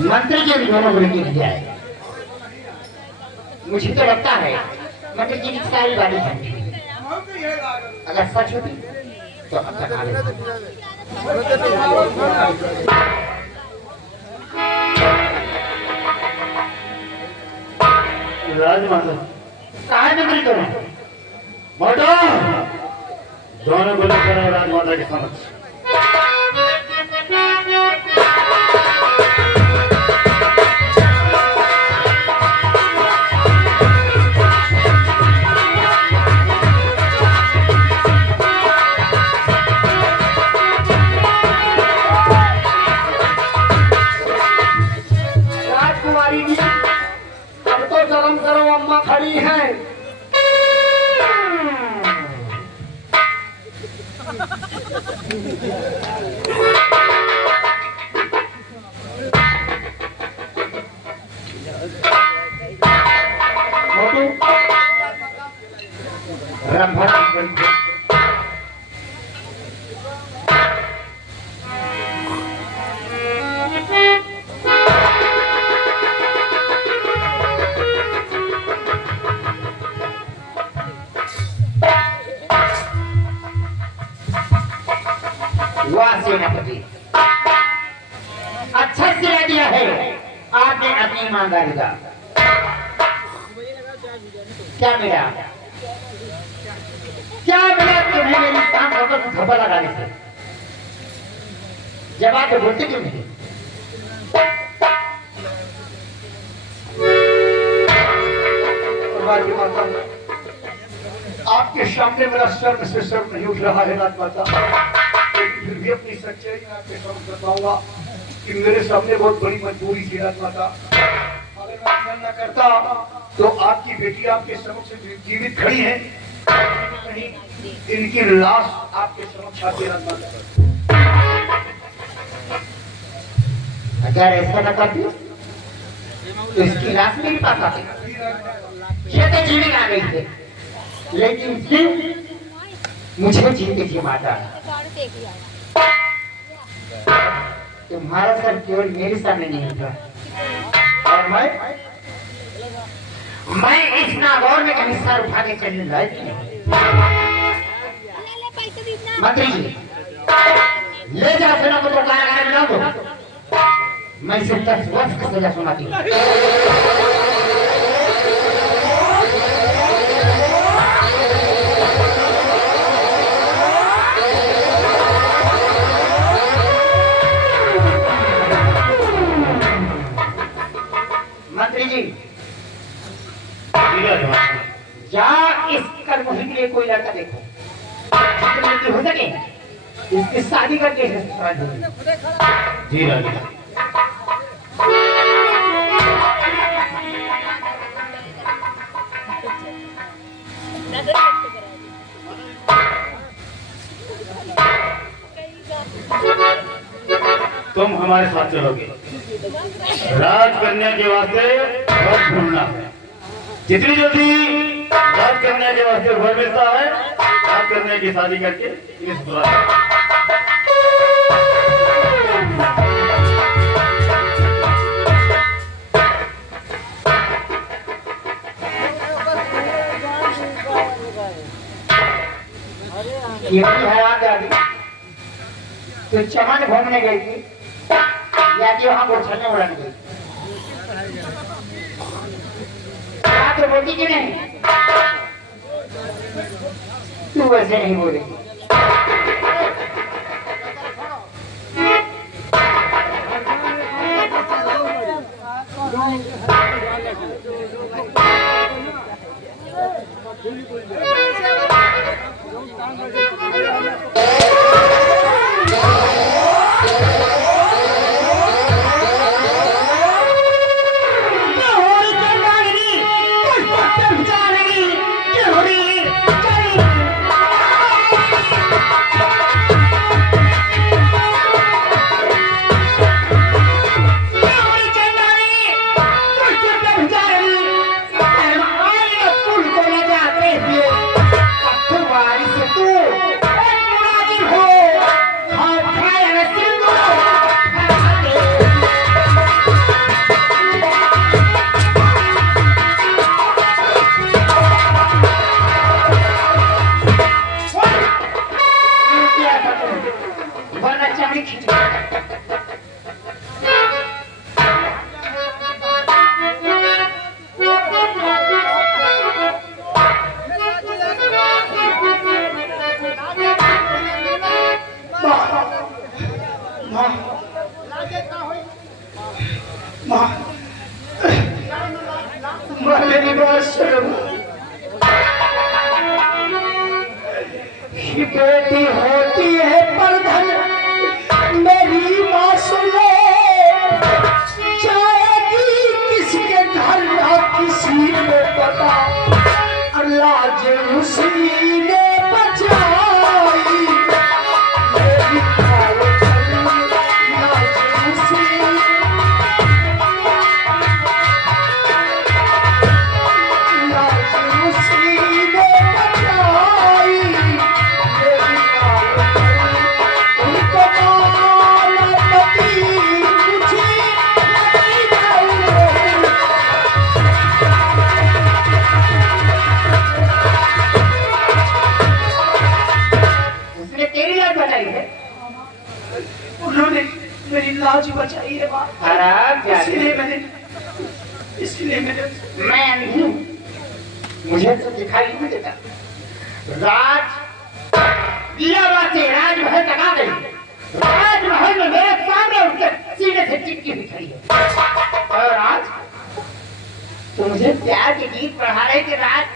मंत्री जी भी दोनों को लेके दिया है। मुझे तो लगता है मंत्री जी की सारी बातें झूठी है। अगर सच होती तो अब तक आ गए। राजमाता कहा मंत्री दोनों मोटो दोनों को लेकर राजमाता के समक्ष। राजकुमारी जी अब तो शर्म करो, अम्मा खड़ी है। मोटू वाह सेनापति, अच्छा सिला दिया है आपने अपनी ईमानदारी का। क्या मिला तुम्हें मेरी शाम होकर धब्बा लगाने से? जवाब तो बोलते क्यों नहीं? आपके सामने मेरा सर से सर नहीं उठ रहा है राजमाता, लेकिन फिर भी अपनी सच्चाई में आपके सामने बताऊंगा कि मेरे सामने बहुत बड़ी मजबूरी थी राजमाता। अगर मैं ऐसा न करता तो आपकी बेटी आपके समक्ष जीवित खड़ी है, कहीं इनकी लाश आपके समक्ष आती राजमाता। अगर ऐसा न करती तो इसकी लाश मेरे पास आती। ये तो जीवित आ गई थी, लेकिन फिर मुझे जीते जी माता। तुम्हारा सर केवल मेरे सामने नहीं उठा, और मैं इस नागौर में कहीं सर उठा के चलने लायक नहीं। मंत्री जी ले जाओ सेना को, तो कारागार में डाल दो। मैं इसे 10 वर्ष की सजा सुनाती हूँ। मंत्री जी या इस कर्मभूमि के लिए कोई लड़का देखो जिसकी हो सके, इसकी शादी करके जी राजा। तुम हमारे साथ चलोगे। राजकन्या के वास्ते वर ढूंढना है। जितनी जल्दी राजकन्या के वास्ते वर मिलता है, राजकन्या की शादी करके इन्हें ससुराल तो चमन घूमने गई थी या कि वहां गोछलने उड़ाने गई? बात तो बोलती क्यों नहीं? तू वैसे नहीं बोलेगी। माँ माँ मेरी बात सुनो। ये बेटी होती है परधन, मेरी माँ सुनो, जाएगी किसके घर ना किसी को पता, अल्लाह जो उसी ने बचाई, मेरी उसने तेरी लाज बताई है। उन्होंने मेरी लाज बचाई है माँ, खराब इसलिए मैंने मैं नहीं हूँ, मुझे तो दिखाई नहीं देता। राज दियावा से राजमहल तक आ गई, राजमहल में मेरे सामने उनके सीने से चिपकी हुई खड़ी है। और आज तो मुझे प्यार के गीत पढ़ा रहे कि राज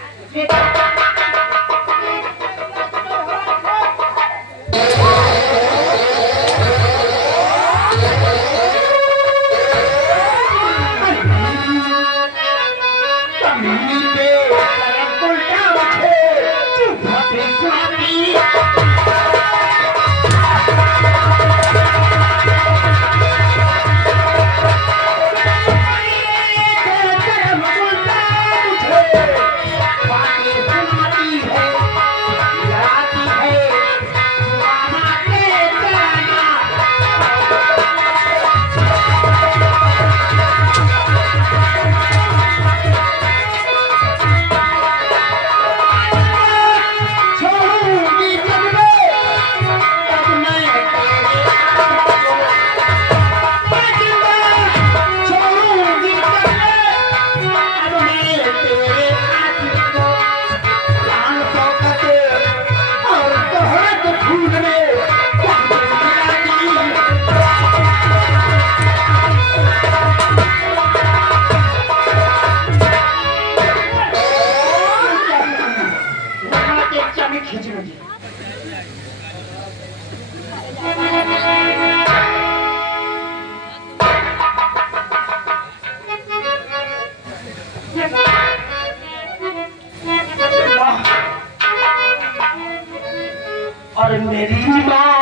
और मेरी माँ,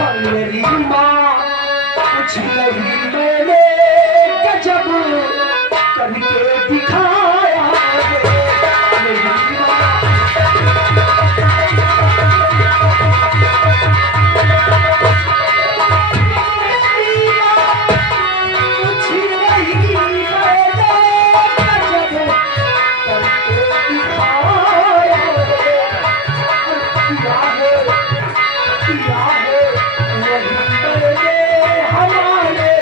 और मेरी माँ कुछ नहीं मैंने गजब करके दिखाया है। मेरी माँ कुछ नहीं मैंने गजब करके दिखाया है, वही मैंने हमारे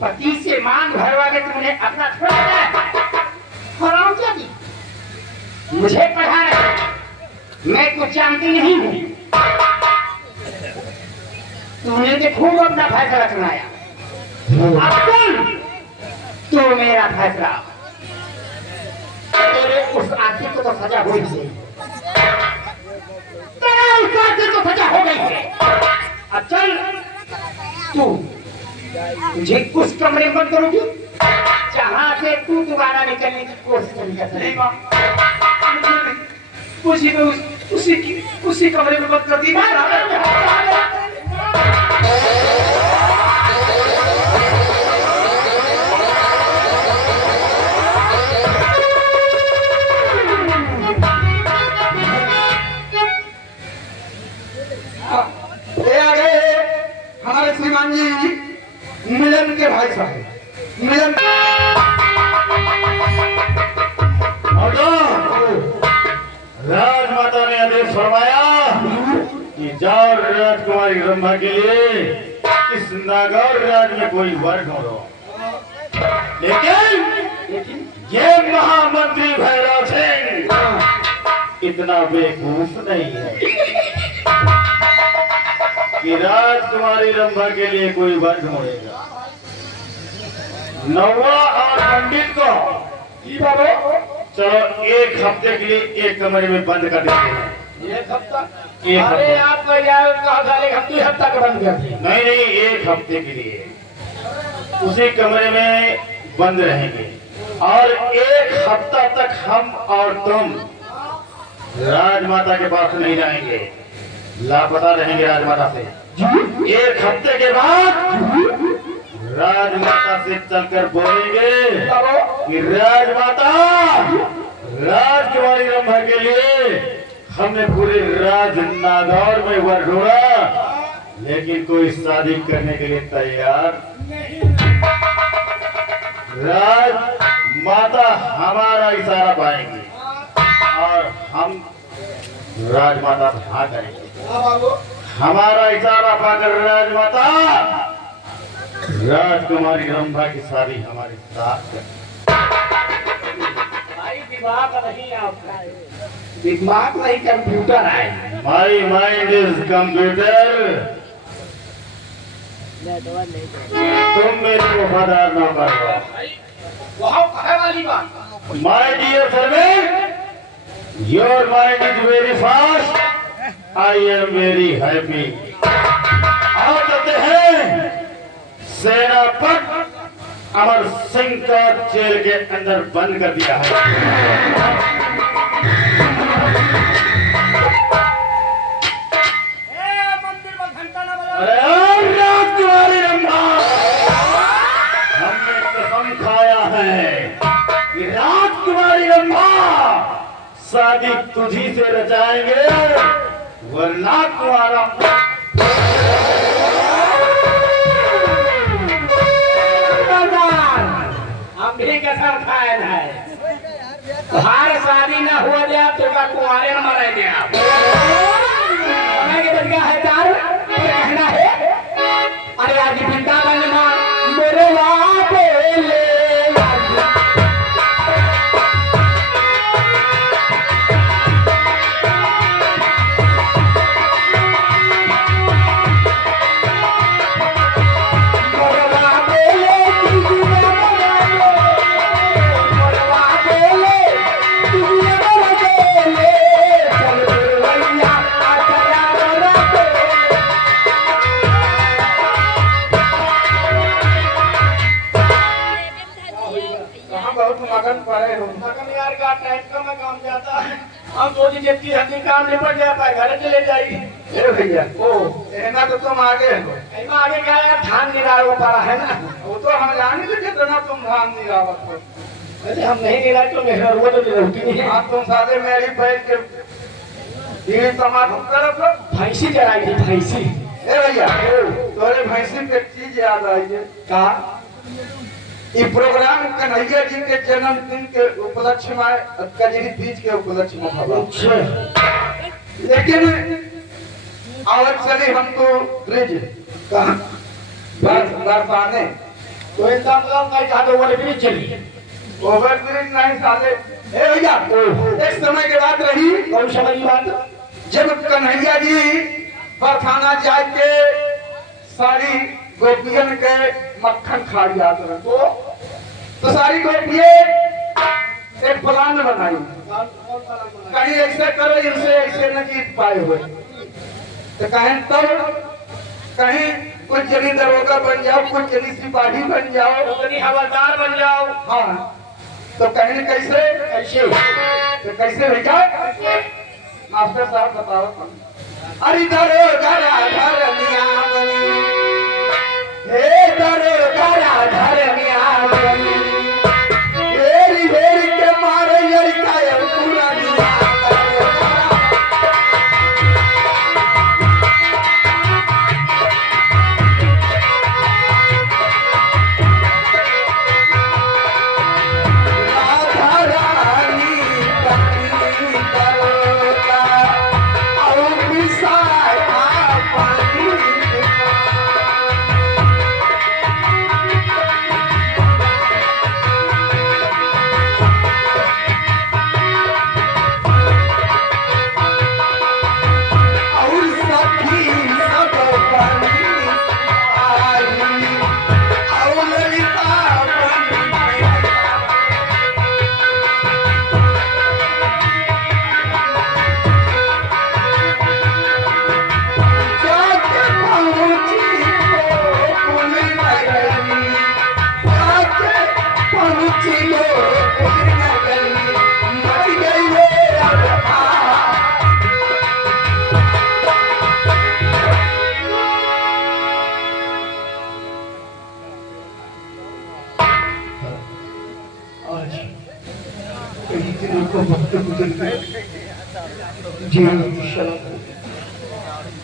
पति से मांग भरवा के तुमने अपना छोड़ दिया। हराम क्या दी? मुझे पढ़ा रहे, मैं कुछ जानती नहीं हूँ। तुमने तो खूब अपना फैसला सुनाया, अब तो मेरा फैसला। तेरे उस आदमी को तो सजा हुई है, तेरे उस आदमी को सजा हो गई है। अब चल तू, मुझे उस कमरे में बंद करोगी जहां से तू दोबारा निकलने की कोशिश नहीं कर सकती। उसी में उसी कमरे में बंद कर दी। ये आ गए हमारे श्रीमान जी मिलन के भाई साहब मिलन। राजमाता ने आदेश फरमाया कि जाओ राजकुमारी रंभा के लिए इस नागौर राज में कोई वर ढूंढो। लेकिन ये महामंत्री भैरव सिंह इतना बेवकूफ नहीं है कि राजकुमारी रंभा के लिए कोई वर ढूंढेगा। नौवा और पंडित को चलो एक हफ्ते के लिए एक कमरे में बंद कर देते हैं। एक हफ्ता? एक अरे हफ्ता। आप यार कहा था एक हफ्ते हफ्ता का बंद कर दिया। नहीं एक हफ्ते के लिए उसी कमरे में बंद रहेंगे और एक हफ्ता तक हम और तुम राजमाता के पास नहीं जाएंगे, लापता रहेंगे राजमाता से। एक हफ्ते के बाद राजमाता से चलकर बोलेंगे कि राजमाता राजकुमारी रंभा के लिए हमने पूरे राज नागौर में वर ढूंढा, लेकिन कोई शादी करने के लिए तैयार नहीं। राजमाता हमारा इशारा पाएंगे और हम राजमाता से हाँ करेंगे। हमारा इशारा पाकर राजमाता राजकुमारी रंभा की शादी हमारे साथ दिमाग नहीं कंप्यूटर है। My mind is computer. तुम मेरी वफादार नौकर हो। बहुत कहे वाली बात। My dear servant, your mind is very fast, I am very happy. आओ चलते हैं। सेनापति अमर सिंह को जेल के अंदर बंद कर दिया है। अरे राजकुमारी रंभा, हमने कसम खाया है कि राजकुमारी रंभा शादी तुझी से रचाएंगे, वरना तुम्हारा हम भी कसम खाए है। हर शादी ना हुआ जाए तो का कुंवारे न मरे गया। के बदला है तार कहना है। अरे आज वृंदावन में मेरे वापे ले यार का टाइम का मैं काम जाता है। हम दो दिन जबकि हल्दी काम निपट जाता है, घर चले जाइए। ए भैया ओ एना तो तुम आगे हो। एमा आगे क्या यार धान निराव पड़ा है ना। वो तो हम जान ही कितना तुम धान निरावत हो। अरे हम नहीं निराए तो मेरा वो तो होती नहीं है। आप तुम सादे मेरी बैठ के ये तमाकू करत हो। भैंसी चराई थी भैंसी। ए भैया तोरे भैंसी पे चीज याद आई है का ये प्रोग्राम कन्हैया जी के जन्मदिन के उपलक्ष्य में कजरी तीज के उपलक्ष्य में हुआ। लेकिन और चले हम तो ब्रिज कहाँ बरसाने तो एकदम नहीं चाहते ओवर ब्रिज चलिए। ओवर ब्रिज नहीं साले। ए भैया एक समय के बात रही। कौन समय की बात? जब कन्हैया जी बरसाना जाके सारी गोपियन के मक्खन खा जात रहे तो सारी गोपिये एक प्लान बनाई। कहीं ऐसे करो इनसे ऐसे न जीत पाए हुए तो कहें तब कहीं कुछ जनी दरोगा बन जाओ, कुछ जनी सिपाही बन जाओ, जनी हवलदार बन जाओ। हाँ तो कहीं कैसे कैसे तो कैसे भैया अफसर साहब बताओ। अरे दरो गरा धरनिया बनी, हे दरो गरा धरनिया बनी, हेरी हेरी के मारे लड़का ये पूरा दिया।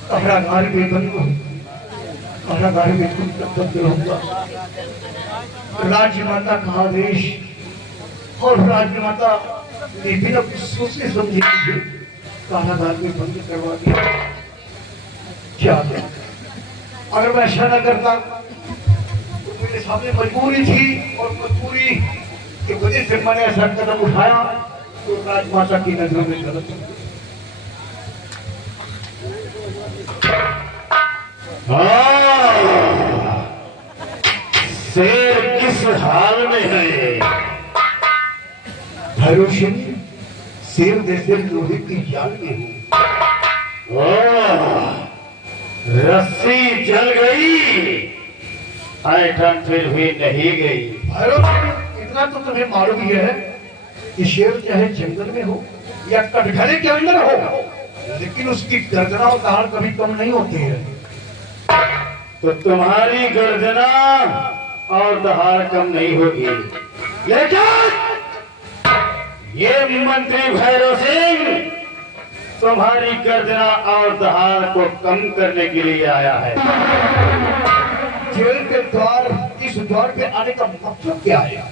कारागार में बंद हो, कारागार में तुम तब बंद रहूंगा। राजमाता का आदेश और राजमाता ने बिना सोचे समझे मुझे कारागार में बंद करवा दिया। क्या अगर मैं ऐसा न करता तो मेरे सामने मजबूरी थी, और मजबूरी की वजह से मैंने ऐसा कदम उठाया तो राजमाता की नजरों में गलत हो। शेर किस हाल में है? भैरव सिंह शेर जैसे लोहे की जाल में हूँ। रस्सी जल गई, ऐठन फिर भी नहीं गई। भैरव सिंह इतना तो तुम्हें मालूम ही है कि शेर चाहे जंगल में हो या कटघरे के अंदर हो, लेकिन उसकी गर्जना और दहाड़ कभी कम नहीं होती है। तो तुम्हारी गर्जना और दहाड़ कम नहीं होगी, लेकिन ये मंत्री भैरव सिंह तुम्हारी गर्जना और दहाड़ को कम करने के लिए आया है। जेल के द्वार, इस द्वार पे आने का मकसद क्या है?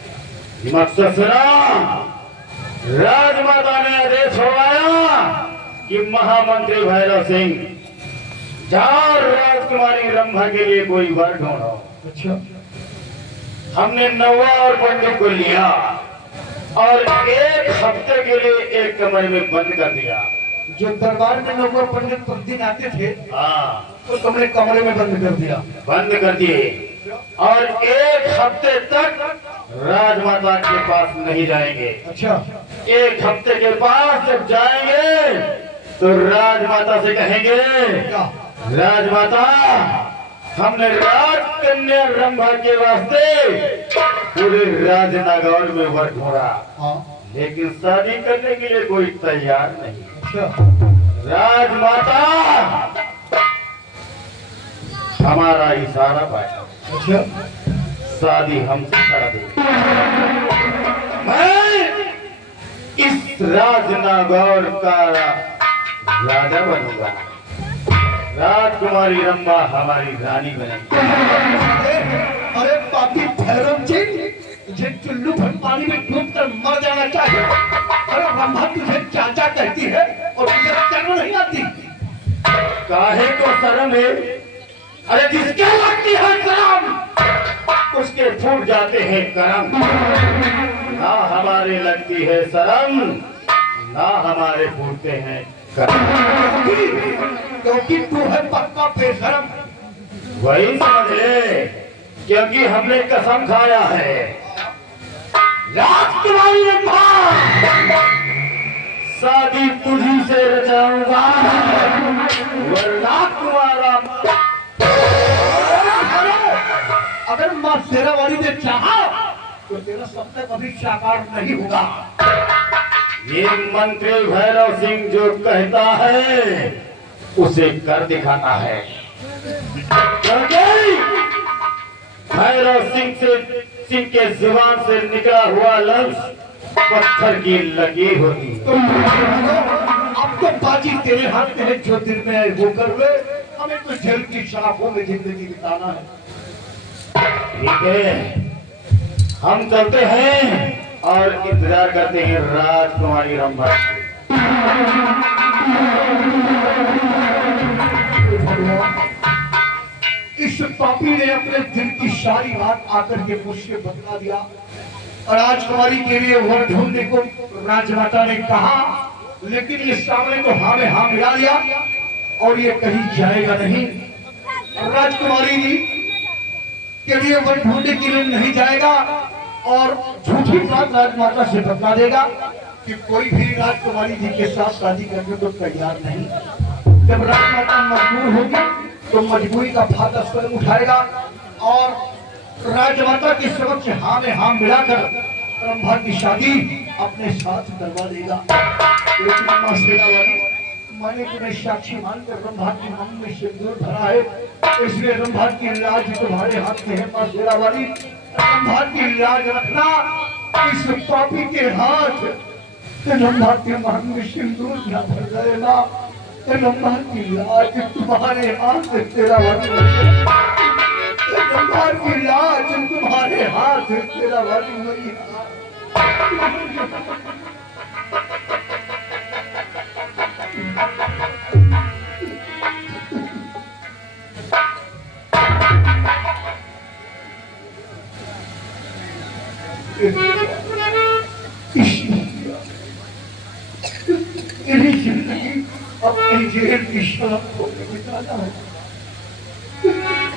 मकसद सुना, राजमाता ने आदेश होवाया कि महामंत्री भैरव सिंह जाओ राजकुमारी रंभा के लिए कोई वर ढूंढो। अच्छा, हमने नौवा और पंडित को लिया और एक हफ्ते के लिए एक कमरे में बंद कर दिया। जो दरबार में नौवा पंडित प्रतिदिन आते थे, हाँ, तो तुमने कमरे में बंद कर दिया। बंद कर दिए और एक हफ्ते तक राजमाता के पास नहीं जाएंगे। अच्छा, एक हफ्ते के बाद जब जाएंगे तो राजमाता से कहेंगे, क्या? राजमाता, हमने राजकन्या रंभा के वास्ते पूरे राजनगर में वर ढूंढा, हाँ, लेकिन शादी करने के लिए कोई तैयार नहीं। अच्छा, राजमाता हमारा इशारा पाया, अच्छा, शादी हमसे करा दे। मैं इस राजनगर का राजा बनूंगा, राजकुमारी रंभा हमारी रानी बनेगी। अरे पापी भैरव सिंह, तुझे चुल्लू भर पानी में डूब कर मर जाना चाहिए। अरे रंभा तुझे चाचा कहती है और तुझे शर्म नहीं आती? काहे को शर्म है? अरे जिसके लगती है शर्म उसके फूट जाते हैं करम। ना हमारे लगती है शर्म, ना हमारे फूटते हैं करम। क्योंकि तू है पक्का बेशरम। वही समझ ले, क्योंकि हमने कसम खाया है, राजकुमारी रंभा शादी तुझी से रचाऊंगा, वरना तुम्हारा। अगर माँ शेरावाली ने चाहा तो तेरा सपना कभी साकार नहीं होगा। ये मंत्री भैरव सिंह जो कहता है उसे कर दिखाता है, क्योंकि भैरव सिंह के जुबान से निकला हुआ लफ्ज पत्थर की लकीर होती है। अब तो बाजी तेरे हाथ में है, जो दिल में है वो कर ले। हमें तो जेल की शराबों में जिंदगी बिताना है। ठीक है, हम चलते हैं और इंतजार करते हैं राजकुमारी रंभा। इस पापी ने अपने दिल की सारी बात आकर के मुझसे बतला दिया और राजकुमारी के लिए वर ढूंढने को राजमाता ने कहा, लेकिन ये सामने को हाँ में हाँ मिला लिया और ये कहीं जाएगा नहीं। राजकुमारी जी के लिए वर ढूंढने के लिए नहीं जाएगा और झूठी बात राजमाता से बता देगा कि कोई भी राजकुमारी जी के साथ शादी करने को तैयार नहीं। जब राजमाता मजबूर होगी तो मजबूरी का फायदा स्वयं उठाएगा और राजमाता के समक्ष हाँ में हाँ मिलाकर रंभा की शादी अपने साथ करवा देगा। लेकिन मां सेनावाली, मैंने तुम्हें साक्षी मानकर रंभा की मांग में सिंदूर भरा है, इसलिए रंभा की लाज तुम्हारे हाथ में है। मां सेनावाली, रंभा की लाज रखना इस पापी के हाथ। रंभा की मांग में सिंदूर न भर देना, रंभा की लाज तुम्हारे हाथ। तेरा रंभा की लाज तुम्हारे हाथ, तेरा वाली वही जिंदगी अपनी जेल की शराबों में बिताना है।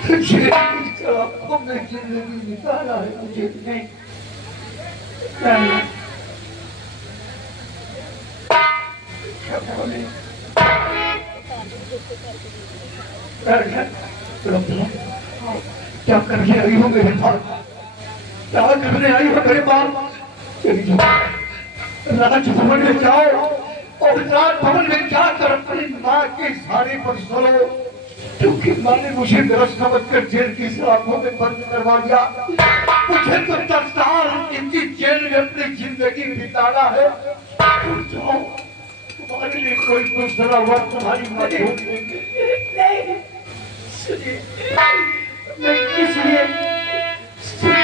जेल की शराबों में जिंदगी बिताना है मुझे नहीं। क्या करने आई हो मेरे पास? क्या करने आई हो मेरे पास? चली जाओ, राजभवन में जाओ और राजभवन में जाकर अपनी माँ के सारे पर सुनो, क्योंकि माँ ने मुझे ग्रस्त समझकर जेल की सलाखों में बंद करवा दिया। मुझे तो 10 साल इनकी जेल में अपनी जिंदगी बिताना है। जाओ, तुम्हारे लिए कोई दूसरा वक्त तुम्हारी मदद होगी। मैं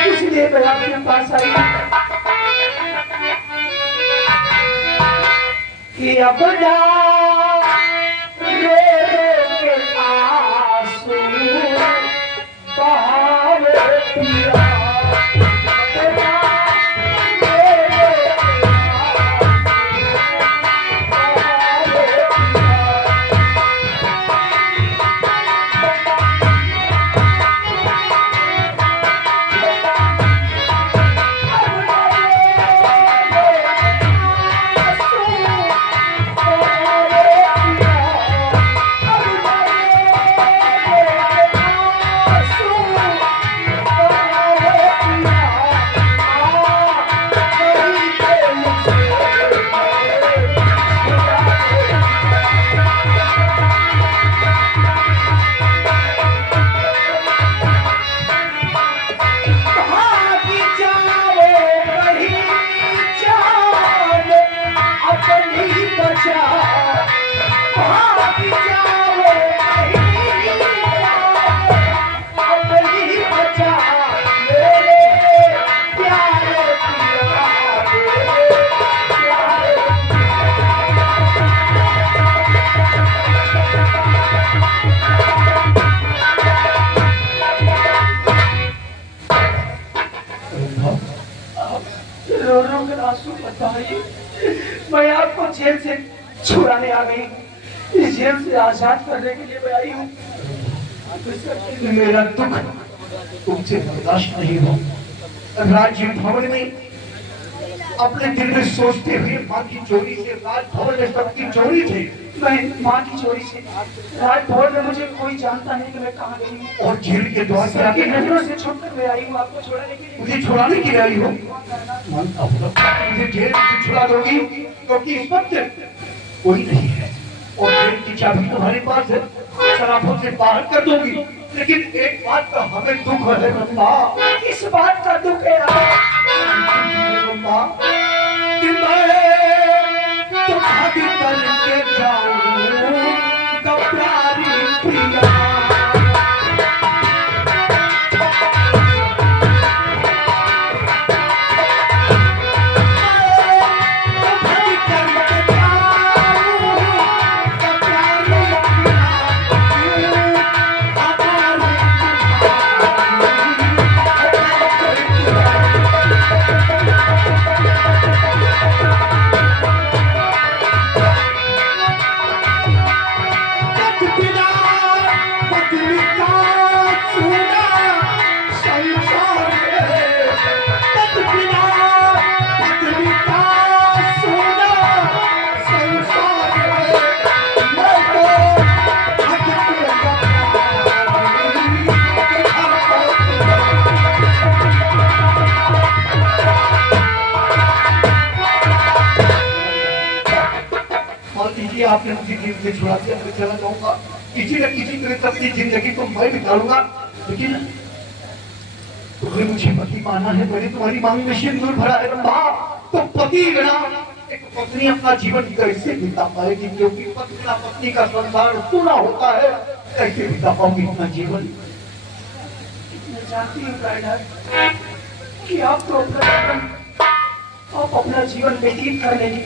इसलिए मैं आपके पास आई कि अब ना रो के आंसू बहावे पिया। मैं आपको जेल से छुड़ाने आ गई, इस जेल से आजाद करने के लिए मैं आई हूँ। मेरा दुख तुमसे बर्दाश्त नहीं हो। राज्य भवन में अपने दिल में सोचते हुए माँ की चोरी से राजभवन में सबकी चोरी थी। मैं माँ की चोरी से राजभवन में मुझे कोई जानता नहीं कि मैं कहाँ गई हूँ। और जेल के द्वार से सबकी आके नजरों से छुपकर मैं आई हूँ आपको छुड़ाने के लिए। मुझे छुड़ाने के लिए आई हो। मानता हूँ मुझे जेल से छुड़ा दोगी क्योंकि इस वक्त कोई नहीं है और जेल की चाबी तुम्हारे पास है, शराफों से बाहर कर दोगी। लेकिन एक बात का हमें दुख है रंभा। इस बात का दुख है रंभा कि मैं तो भाभी करके जाऊं तो प्यारी प्रिया। आपने मुझे जेल से छुड़ा दिया, मैं चला जाऊंगा किसी न किसी तरह अपनी जिंदगी को मैं निकालूंगा। लेकिन तुमने मुझे पति माना है, मैंने तुम्हारी मांग में सिंदूर भरा है रंभा। तो पति बिना एक पत्नी अपना जीवन कैसे बिता पाएगी? क्योंकि पति बिना पत्नी का संसार सुना होता है, कैसे बिता पाऊंगी अपना जीवन? मैं जानती हूँ राइडर कि आप अपना जीवन व्यतीत कर लेंगे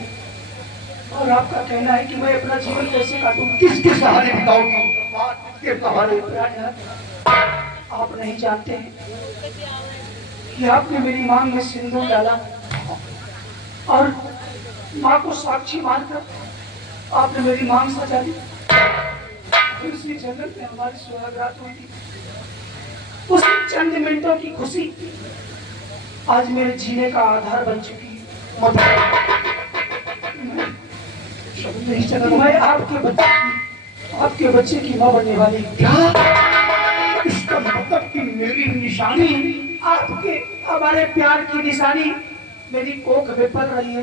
और आपका कहना है कि मैं अपना जीवन कैसे काटूं? किसके सहारे बिताऊंगा रंभा, किसके सहारे? आप नहीं जानते हैं कि आपने मेरी मांग में सिंदूर डाला और माँ को साक्षी मानकर आपने मेरी मांग सजा दी। फिर उसी जंगल में हमारी सुहागरात हुई थी। उसी चंद मिनटों की खुशी आज मेरे जीने का आधार बन चुकी है। मैं आपके बच्चे की माँ बनने वाली। क्या इसका मतलब कि मेरी निशानी आपके हमारे प्यार की निशानी मेरी कोख में पल रही है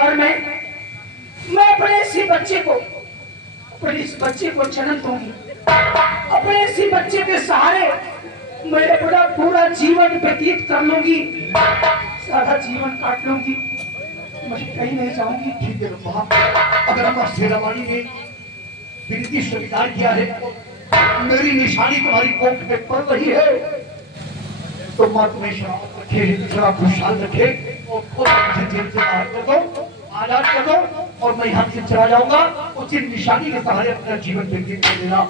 और मैं अपने इसी बच्चे को जन्म दूंगी। अपने इसी बच्चे के सहारे मैं अपना पूरा जीवन व्यतीत कर लूंगी, सारा जीवन काट लूंगी, मैं कहीं नहीं जाऊंगी। ठीक है रंभा, अगर अम्मा शेरावाली ने विनती स्वीकार किया है, मेरी निशानी तुम्हारी कोख में पड़ रही है, तो माँ तुम्हें शराब रखे, थोड़ा खुशहाल रखे और खुद मुझे जेल से बाहर कर दो, आजाद कर दो और मैं यहाँ से चला जाऊंगा। उसी निशानी के सहारे अपना जीवन व्यतीत कर देना।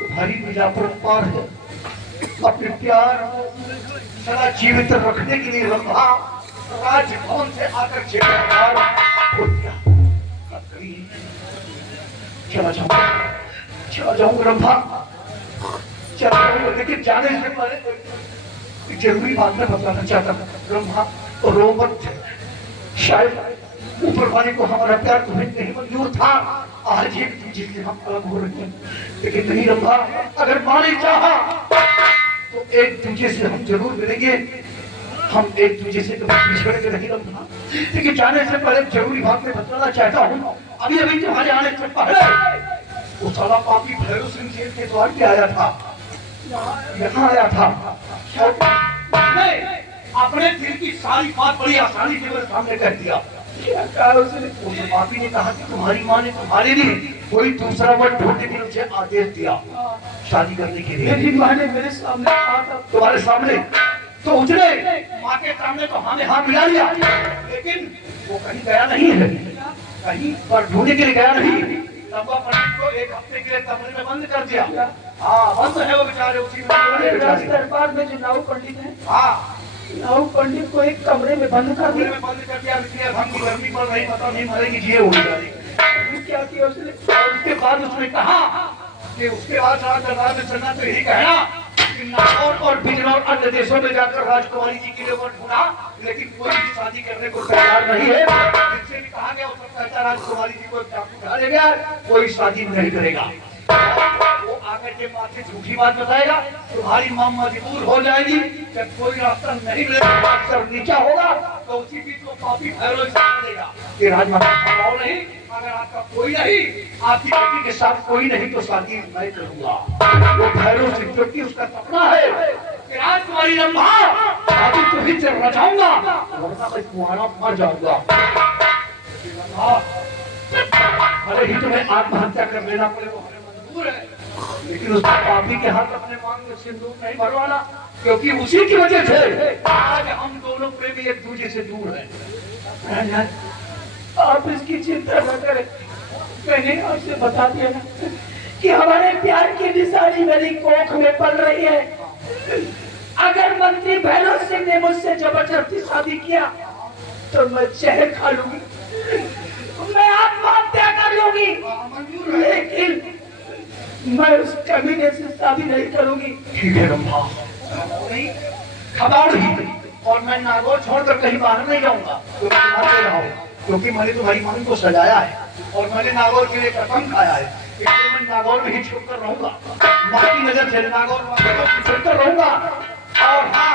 तुम्हारी लीला परंपार है, अपने प्यार सदा जीवित रखने के लिए रंभा राजभवन से आकर जेलदार हो गया। चला जाऊंगा रंभा, चला जाऊंगा। लेकिन जाने से पहले जरूरी बात मैं बताना चाहता हूँ रंभा, रो मत। शायद ऊपर वाले को हमारा प्यार तुम्हें नहीं मंजूर था, आज एक दूसरे से हम अलग हो रहे हैं। लेकिन नहीं रंभा, अगर माँ ने चाहा तो एक दूसरे से हम जरूर मिलेंगे। हम एक दूसरे से कभी पिछड़ेंगे नहीं रंभा। लेकिन जाने से पहले जरूरी बात मैं बताना चाहता हूँ। अभी अभी तुम्हारे आने से पहले वो साला पापी भैरव सिंह जेल के द्वार पे आया था, यहाँ आया था। अपने दिल की सारी बात बड़ी आसानी से मेरे सामने कह दिया। उस पापी ने कहा कि तुम्हारी माँ ने तुम्हारे लिए कोई दूसरा वर्ड ढूंढने के लिए मुझे आदेश दिया शादी करने के लिए। मेरी माँ ने मेरे सामने कहा था, तुम्हारे सामने तो उसने माँ के सामने तो हमें हाथ मिला लिया, लेकिन वो कहीं गया नहीं है, कहीं पर ढूंढने के लिए गया नहीं। लंबा पंडित को एक हफ्ते के लिए कमरे में बंद कर दिया हाँ बंद है वो बेचारे उसी में ये बेचारे। राज दरबार में जो नाऊ पंडित है, हाँ नाऊ पंडित को एक कमरे में बंद कर कमरे दिया। में बंद कर दिया, इसलिए अब हमकी गर्मी पड़ रही, पता नहीं मरेगी जिए हो जाएगी। फिर क्या किया उसने? और उसके बाद उसने कहा कि उसके बाद राज दरबार में चलना तो यही कहना कि नागौर और बिजनौर अन्य देशों में जाकर राजकुमारी जी के लिए वर ढूंढा, लेकिन कोई भी शादी करने को तैयार नहीं है। जिनसे भी कहा गया उसने कहता राजकुमारी जी को चाकू ढाले गया, कोई शादी नहीं करेगा। वो आकर के माथे झूठी बात बताएगा, तुम्हारी मां मजबूर हो जाएगी, जब कोई रास्ता नहीं मिलेगा, अक्सर नीचा होगा तो उसी बीच वो पापी भैरव इशारा देगा कि राजमाता खड़ाओ नहीं, अगर आपका कोई नहीं, आपकी बेटी के साथ कोई नहीं तो शादी मैं करूंगा। वो भैरव सिंह क्योंकि उसका सपना है कि राजकुमारी रंभा शादी तुम्ही से रचाऊंगा, वरना मैं कुंवारा मर जाऊंगा। भले ही तुम्हें आत्महत्या कर लेना पड़े, वो हमें मंजूर है, लेकिन उस पापी के हाथ अपने मांग में सिंदूर नहीं भरवाना, क्योंकि उसी की वजह से आज हम दोनों प्रेमी एक दूसरे से दूर हैं। आप इसकी चिंता न करें, मैंने आपसे बता दिया ना कि हमारे प्यार की निशानी मेरी कोख में पल रही है। अगर मंत्री भैरव सिंह ने मुझसे जबरदस्ती शादी किया तो मैं जहर खा लूंगी, मैं आत्महत्या कर लूंगी, लेकिन मैं उस कमीने से शादी नहीं करूंगी। ठीक है रंभा, खबर ही, और मैं नागौर छोड़कर कहीं बाहर नहीं जाऊंगा, तो तुम्हारे रहो, क्योंकि मैंने तुम्हारी मांग को सजाया है और मैंने नागौर के लिए कसम खाया है, इसलिए मैं नागौर में ही छुपकर रहूंगा, मां की नजर से नागौर में छुपकर रहूंगा। और हाँ,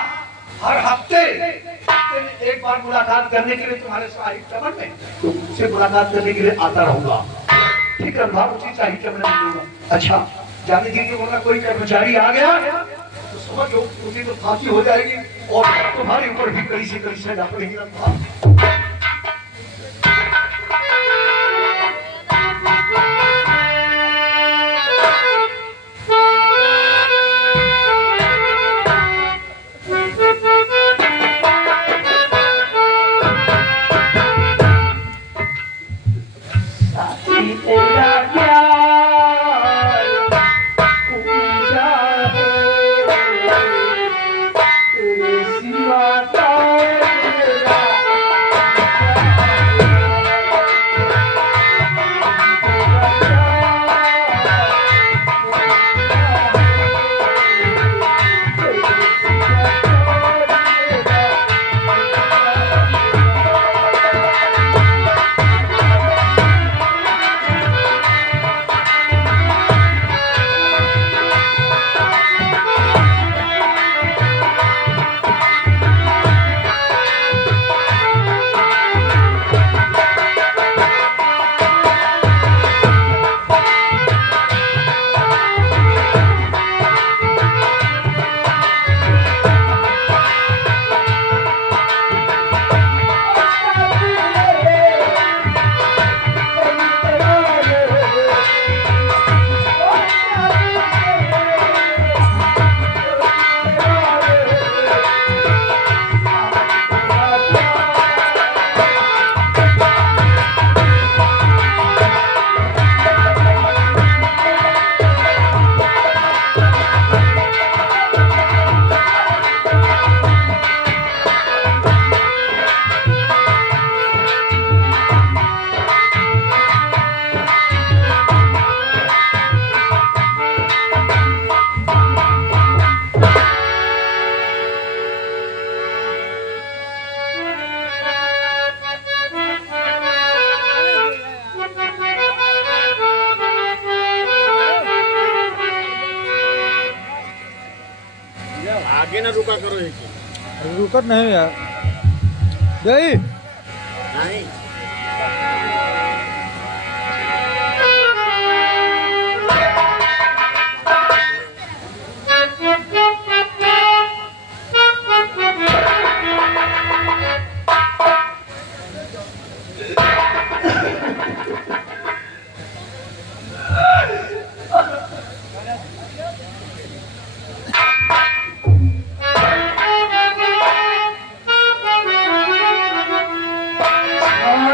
हर हफ्ते में एक बार मुलाकात करने के लिए तुम्हारे शाही चमन में तुमसे मुलाकात करने के लिए आता रहूंगा। ठीक है रंभा, उसी शाही चमन में मिलूंगा। अच्छा जाने दीजिए, वरना कोई कर्मचारी आ गया तो समझ लो उसी तो फांसी हो जाएगी और तुम्हारे ऊपर भी कड़ी से कड़ी सजा पड़ेगी रंभा। तेरा प्यार पूजा है, तेरे सिवा तेरा आगे ना रुका करो एक रुकत नहीं यार जय नहीं हाँ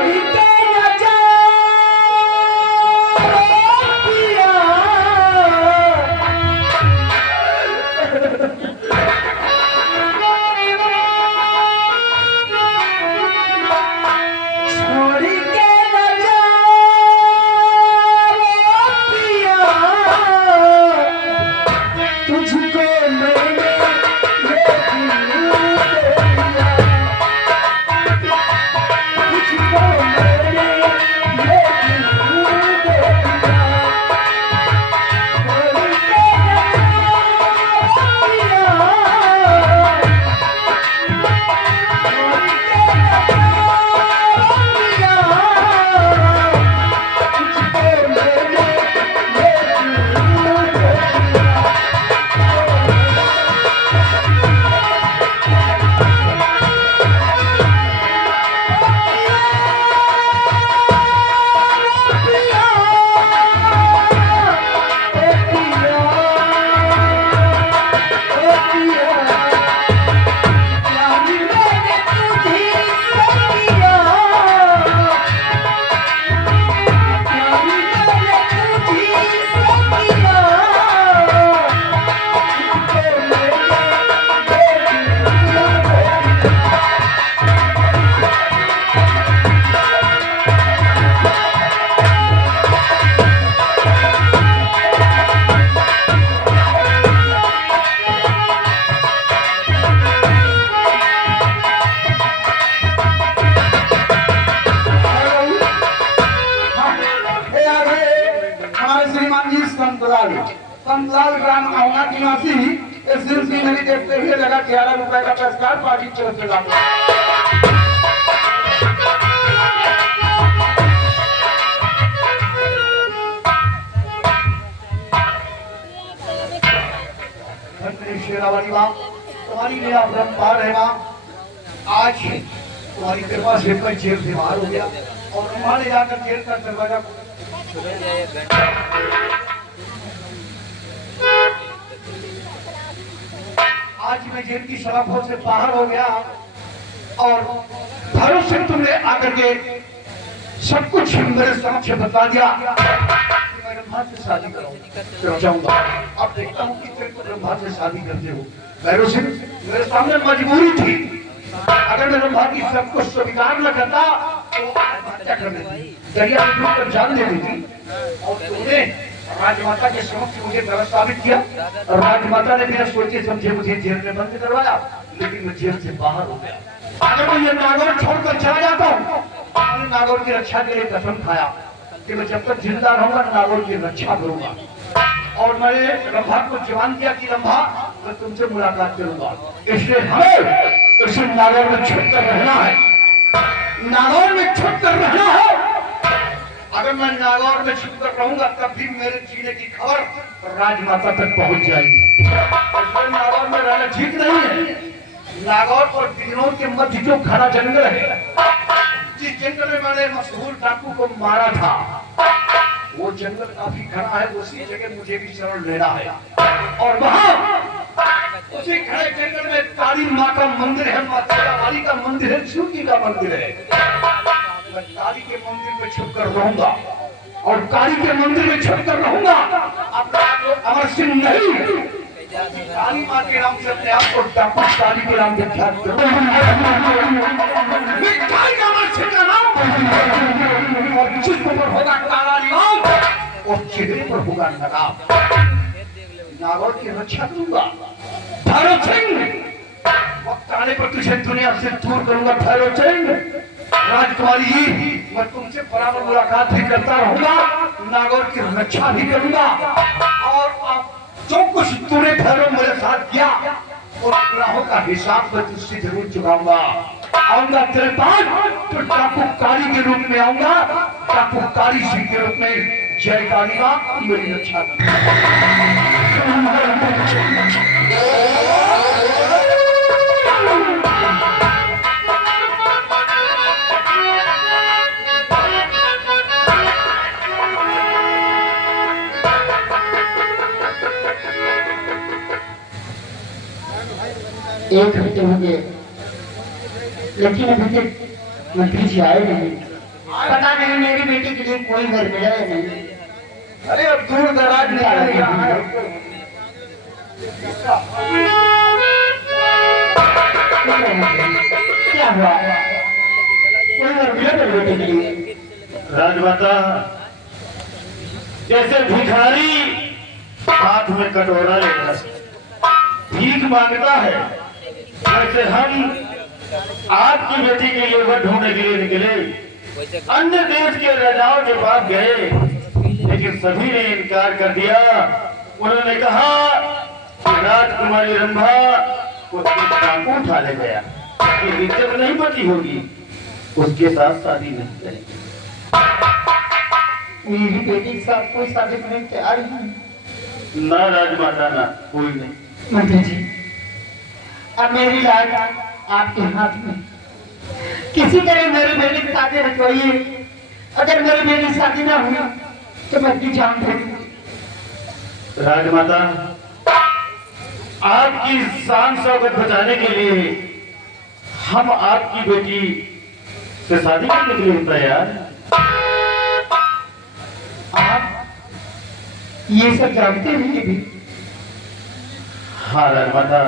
कंगलाल ग्राम आऊंगा निवासी इस दिन की नदी देखते हुए लगा 11 रुपए का पुरस्कार पार्टी की तरफ से लाऊंगा। शेरावाली माँ तुम्हारी मेरा अपरंपार है माँ। आज तुम्हारी कृपा से मैं जेल से बाहर हो गया और तुम्हारे जाकर जेल का दरवाजा आज मैं जेल की सलाखों से बाहर हो गया और भरोसे से तुमने आकर के सब कुछ मेरे समक्ष बता दिया कि मैं ब्रह्मा से शादी करना चाहूंगा। अब देखता हूँ कि तुम ब्रह्मा से शादी करते हो। भैरव सिंह मेरे सामने मजबूरी थी, अगर मैं ब्रह्मा की सब कुछ स्वीकार न करता तो आत्महत्या कर देती, दरिया में डूबकर जान दे देती। और तुमने राजमाता के समक्ष मुझे गलत साबित किया और राजमाता ने बिना सोचे समझे मुझे जेल में बंद करवाया, लेकिन मैं जेल से बाहर हो गया। अगर मैं ये नागौर छोड़कर चला जाता हूँ, मैंने नागौर की रक्षा के लिए कसम खाया कि मैं जब तक जिंदा रहूंगा नागौर की रक्षा करूंगा। और मैंने रंभा को जवान किया कि रंभा मैं तुमसे मुलाकात करूंगा, इसलिए हमें इस नागौर में छुप कर रहना है, नागौर में छुप कर रहना है। अगर मैं नागौर में छुप कर रहूंगा तब भी मेरे जीने की खबर राजमाता तक पहुंच जाएगी। इसलिए नागौर में रहना ठीक नहीं है। नागौर और बिजनौर के मध्य जो घना जंगल है, जिस जंगल में मैंने मशहूर डाकू को मारा था, वो जंगल काफी घना है, उसी जगह मुझे भी शरण लेना है। और वहां उसी घने जंगल में काली माँ का मंदिर है, माँ शेरावाली का मंदिर है, शिव जी का मंदिर है। मैं काली के मंदिर में छुप कर रहूंगा और काली के मंदिर में छुप कर रहूंगा। अपने आप को अमर सिंह नहीं, काली माँ के नाम से अपने आप को डाकू काली के नाम से ख्यात करूं। मैं काली का अमर सिंह का नाम और जिस पर होगा काला निवास और चेहरे पर होगा नकाब। नागौर की रक्षा करूंगा भैरव सिंह, वक्त आने पर तुझे दुनिया से दूर करूंगा भैरव सिंह। राजकुमारी जी मैं तुमसे बराबर मुलाकात भी करता रहूंगा, नागौर की रक्षा भी करूंगा और अब जो कुछ तूने भैरव मेरे साथ किया उन गुनाहों का हिसाब मैं तुझसे जरूर चुकाऊंगा। आऊंगा तेरे पास तो डाकू काली के रूप में आऊंगा, डाकू काली सिंह के रूप में। जय काली माँ मेरी रक्षा एक हफ्ते हो गए लेकिन अभी तक मंत्री जी आए नहीं। पता नहीं मेरी बेटी के लिए कोई घर मिला है नहीं। अरे अब दूर दराज में आ रही है। क्या हुआ? कोई घर मिला मेरी बेटी के लिए? राजमाता जैसे भिखारी हाथ में कटोरा लेकर भीख मांगता है, वैसे हम आपकी बेटी के लिए वह ढूंढने के लिए निकले। अन्य देश के राजाओं के पास गए, लेकिन सभी ने इनकार कर दिया। उन्होंने कहा कि राजकुमारी रंभा उसके डाकू उठा ले गया, कि इज्जत नहीं बची होगी, उसके साथ शादी नहीं करेंगे। मेरी बेटी के साथ कोई शादी करने की तैयार नहीं। ना राजमाता ना, कोई नहीं। मंत्री जी अब मेरी लाज आपके हाथ में, किसी तरह मेरी बेटी की शादी रचवाइए। अगर मेरी बेटी शादी ना हुई तो मैं अपनी जान दे दूंगी। राजमाता आपकी शान शौकत बचाने के लिए हम आपकी बेटी से शादी करने के लिए तैयार हैं। आप ये सब जानते हैं भी? हाँ राजमाता,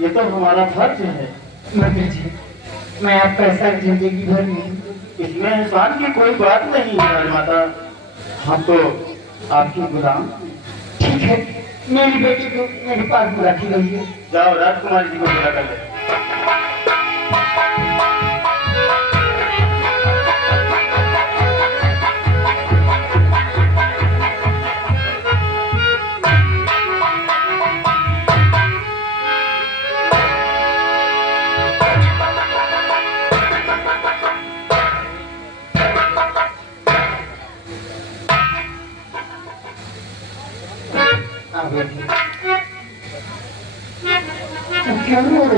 ये तो हमारा फर्ज है। मंत्री जी मैं आपका ऐसा जिंदगी भर नहीं। इसमें एहसान की कोई बात नहीं है राजमाता, हम तो आपकी गुलाम। ठीक है मेरी बेटी को मेरे पास बुला के लाइए। जाओ राजकुमारी जी को बुला कर ले।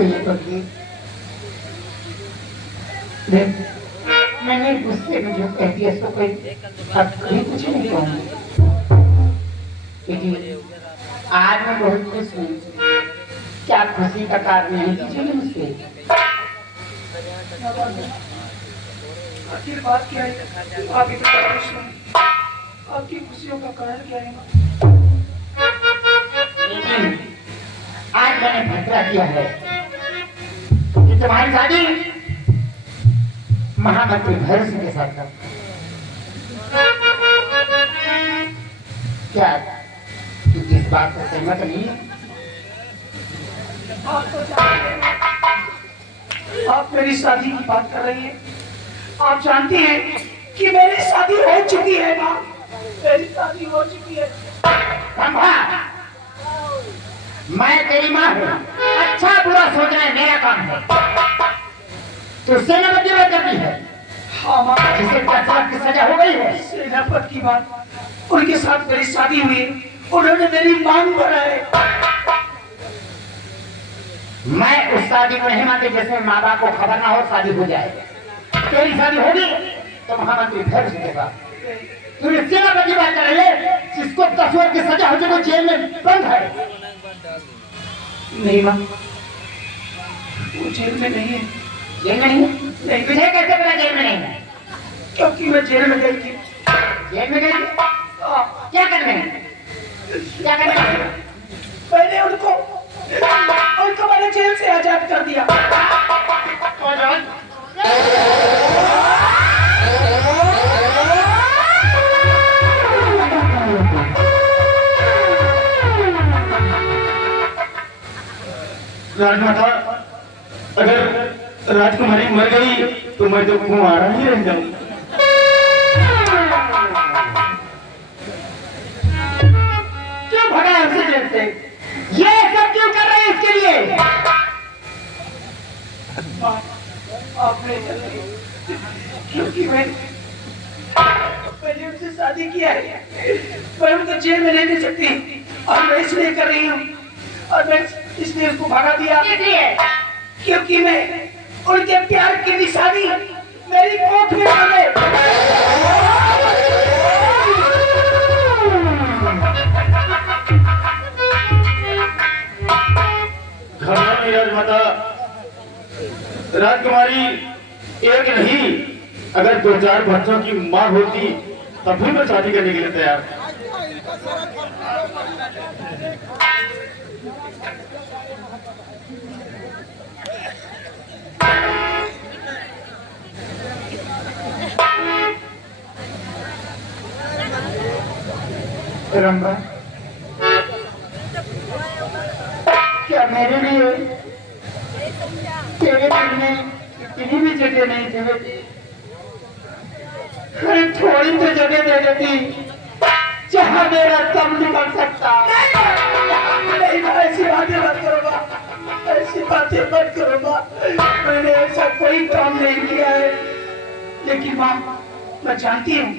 ये पगली, देख मैंने गुस्से में जो कह दिया सो कोई अब कभी कुछ नहीं कहूँगी। लेकिन आज मैं बहुत खुश हूँ। क्या खुशी का कारण नहीं कीजिएगा मुझसे? आखिर बात क्या है? आप इतना खुश हैं, आपकी खुशियों का कारण क्या है? लेकिन आज मैंने फैसला किया है कि तुम्हारी शादी महामंत्री भैरव सिंह के साथ करूं। क्या तू इस बात से सहमत नहीं है? आप तो जानते हैं, आप मेरी शादी की बात कर रही हैं। आप जानती हैं कि मेरी शादी हो चुकी है माँ, मेरी शादी हो चुकी है। संभा, मैं तेरी माँ हूँ। अच्छा बुरा सोचना है मेरा काम है। तो सेनापति बात करती है। हाँ माँ, जिसे 10 लाख की सजा हो गई है। सेनापति की बात, उनके साथ मेरी शादी हुई, उन्होंने मेरी मांग बढ़ाए। मैं उस शादी को नहीं मानती जिसमें माँ बाप को खबर ना हो शादी हो जाए। तेरी शादी होगी तो महामंत्री भैरव सिंह के साथ। तू सेनापति बात कर रही है जिसको 10 वर्ष की सजा हो जाए, वो जेल में बंद है। नहीं माँ, वो जेल में नहीं है। जेल में नहीं है? नहीं, तुझे कैसे पता जेल में नहीं है? क्योंकि मैं जेल में गई थी। जेल में गई थी? क्या करने? क्या करने? मैंने उनको मैंने जेल से आजाद कर दिया। राजमाता, अगर राजकुमारी मर गई तो मैं तो कुंवारा ही रह जाऊंगा। क्यों भगा हमसे जेल से? ये सब क्यों कर रहे हैं इसके लिए? आपने क्योंकि मैंने उनसे शादी किया है, मैं उनको जेल में नहीं दे सकती और मैं इसलिए कर रही हूँ। और मैं इसलिए उसको भगा दिया क्योंकि मैं उनके प्यार की निशानी मेरी कोख में डाले। घबराओ नहीं राजमाता, राजकुमारी एक नहीं अगर 2-4 बच्चों की माँ होती तब भी मैं शादी करने के लिए तैयार। रंभा, क्या मेरे लिए तेरे दिल में इतनी भी जगह नहीं थी बेटी? अरे थोड़ी तो जगह दे देती जहाँ मेरा दम निकल सकता। नहीं, ऐसी बातें मत करो माँ, ऐसी बातें मत करो माँ। मैंने ऐसा कोई काम नहीं किया है। लेकिन माँ, मैं जानती हूँ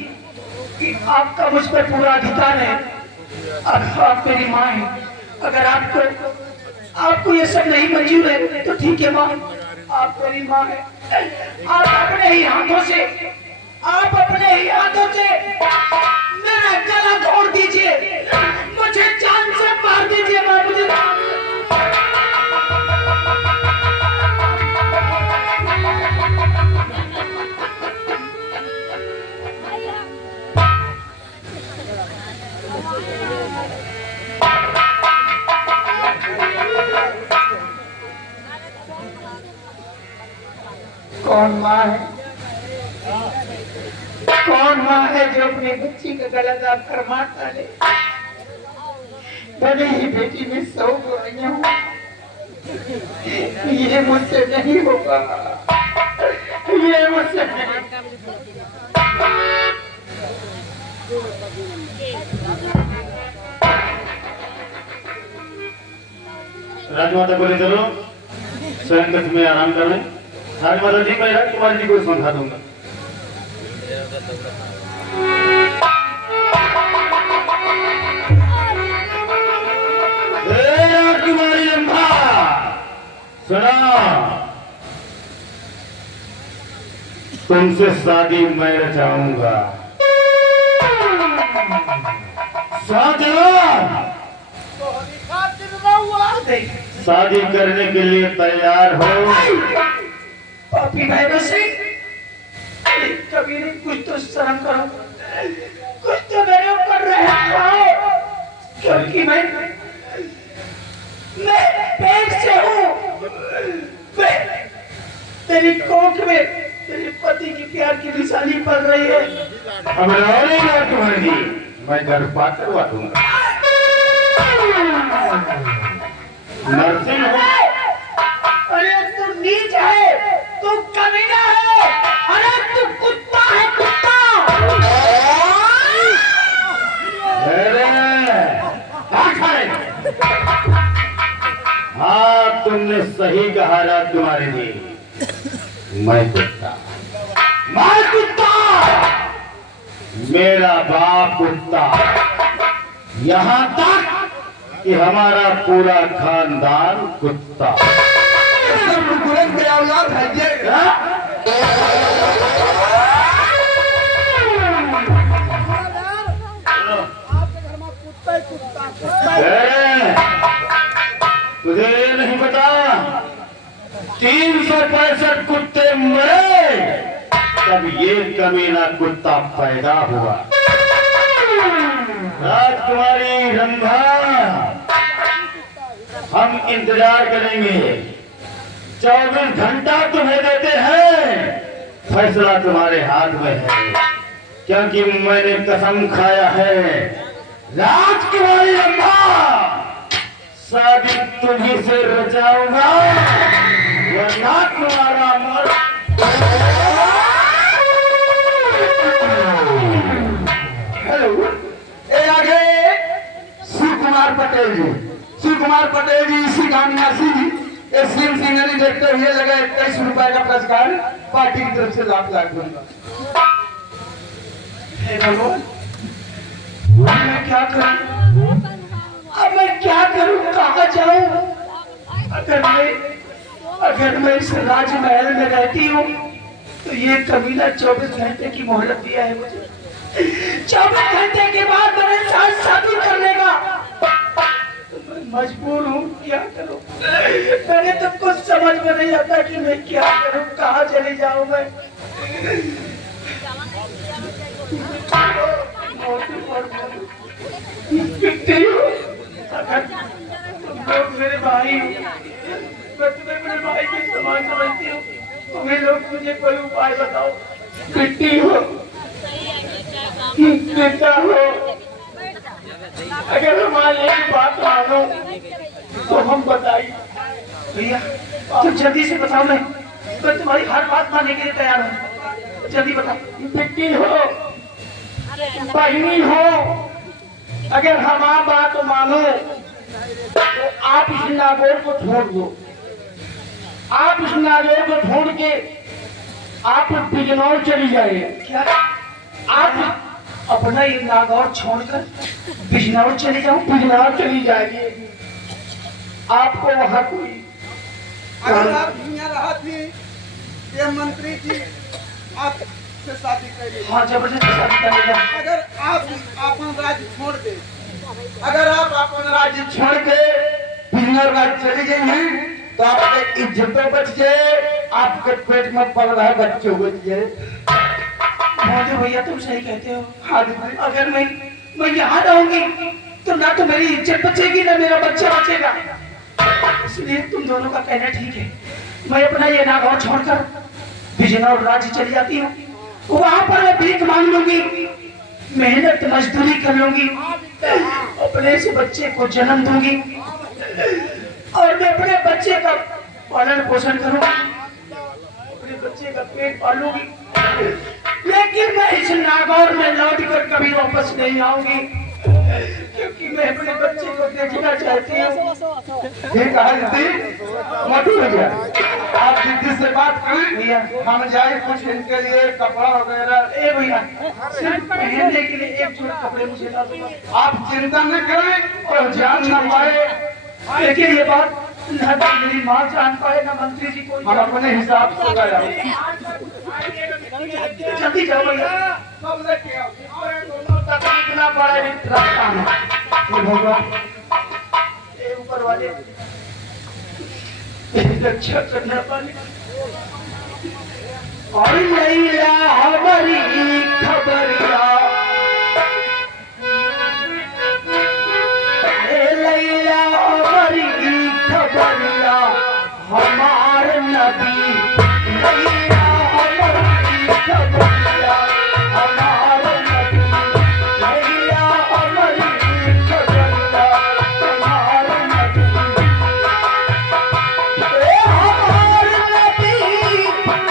कि आपका मुझ पर पूरा अधिकार है। अब आप मेरी माँ हैं। अगर आपको ये सब नहीं मंजूर है तो ठीक है माँ, आप मेरी माँ हैं। आप अपने ही हाथों से मेरा गला तोड़ दीजिए, मुझे जान से मार दीजिए माँ, मुझे कौन माँ है? कौन माँ है जो अपनी बच्ची का गला दाब कर मार डाले? भले ही बेटी में 100 बुराइयां हो, ये मुझसे नहीं होगा, ये मुझसे नहीं। राजमाता बोले चलो स्वयं कक्ष में आराम कर लें। राजमाता जी, मैं राजकुमारी जी को समझा दूंगा। राजकुमारी रंभा, सुना, तुमसे शादी मैं रचाऊंगा। शादी करने के लिए तैयार हो? पापी भाई से कभी नहीं, कुछ तो शर्म करो, कुछ तो मेरे ऊपर रहम खाओ, क्योंकि मैं पेट से हूँ, तेरी कोख में तेरे पति की प्यार की निशानी पड़ रही है। अब रोएगा तुम्हारी, मैं गर्भपात करवा दूंगा। नर्सिंग हो? अरे तू नीच है, तू कमीना है, अरे तू कुत्ता है, कुत्ता। अरे हाँ, तुमने सही कहा राजकुमारी जी। मैं कुत्ता, मेरा बाप कुत्ता, यहाँ तक कि हमारा पूरा खानदान कुत्ता। तुझे ये नहीं पता, 365 कुत्ते मरे तब ये कमीना कुत्ता पैदा हुआ। राजकुमारी रंभा, हम इंतजार करेंगे, 24 घंटा तुम्हें देते हैं, फैसला तुम्हारे हाथ में है, क्योंकि मैंने कसम खाया है राजकुमारी रंभा, शादी तुम्ही से रचाऊंगा, वरना तुम्हारा मर। हेलो, ए आगे शिव कुमार पटेल जी इसी गांव निवासी जी, ये सीन सीनरी देखते हुए लगा 21 रुपए का पुरस्कार पार्टी की तरफ से लाख दूंगा। हे भगवान, मैं क्या करूं, अब मैं क्या करूं, कहाँ जाऊं? अगर मैं इस राजमहल में रहती हूँ तो ये कमीना 24 घंटे की मोहलत दिया है मुझे, 24 घंटे के बाद मेरे साथ शादी करने का, तो मैं मजबूर हूँ, क्या करूँ? मैंने तो कुछ समझ में नहीं आता कि मैं क्या करूँ, कहाँ चली जाऊँ मैं। अगर तुम लोग मेरे भाई हो, मैं तुम्हें मेरे भाई के समान समझती हूँ, तुम्हें लोग मुझे कोई उपाय बताओ। पिट्टी हो, पिता हो, अगर हमारे एक बात मानो तो हम बताइए। भैया तुम जल्दी से बताओ, मैं तुम्हारी हर बात मानने के लिए तैयार हूँ, जल्दी बताओ। पिट्टी हो, बहनी हो, अगर हमारी बात मानो तो आप इस नागौर को छोड़ दो, आप इस नागौर को छोड़ के आप बिजनौर चली जाइए। क्या आप अपना ये नागौर छोड़कर बिजनौर चली जाओ? बिजनौर चली जाएगी, आपको वहां कोई अगर आप यहाँ रहा थी, ये मंत्री जी आपसे शादी करेंगे। हाँ, जबरदस्ती शादी करेगा। अगर आप अपन राज्य छोड़ दे, अगर आप अपन राज्य छोड़ के बिजनौर राज्य चली गई हैं तो आपके इज्जतों बच जाए, आपके पेट में पल रहा बच्चों बच जाए। मोदी भैया तुम सही कहते हो। हाँ जी, अगर मैं यहाँ रहूंगी तो ना तो मेरी इज्जत बचेगी ना मेरा बच्चा बचेगा, इसलिए तुम दोनों का कहना ठीक है। मैं अपना ये नागौर छोड़कर बिजनौर राज्य चली जाती हूँ, वहां पर मैं भीख मांग लूंगी, मेहनत मजदूरी कर लूंगी, अपने से बच्चे को जन्म दूंगी और मैं अपने बच्चे का पालन पोषण करूंगी, अपने बच्चे का पेट पालूंगी, लेकिन मैं इस नागौर में लौटकर कभी वापस नहीं आऊंगी, क्योंकि मैं अपने बच्चे को देखना चाहती हूँ। ठीक है दीदी, मोटू भैया आप दीदी से बात करें, हम जाए कुछ इनके लिए कपड़ा वगैरह। ए भैया, सिर्फ पहनने के लिए एक जोड़ा कपड़े मुझे ला दो। आप चिंता न करें और जान न पाए। लेकिन ये बात ना तो मेरी माँ जान पाए ना मंत्री जी कोई। हम अपने हिसाब से गया। जल्दी जाओ भैया। सब लेके आओ और दोनों तकलीफ ना पड़े रास्ता में। हे भगवान, ए ऊपर वाले रक्षा करना पाले। और लैला हमारी खबरिया, लैला हमारी खबरिया, हमार नबी लैला हमारी खबरिया, हमार नबी लैला हमारी खबरिया, हमार नबी। ए हमार नबी,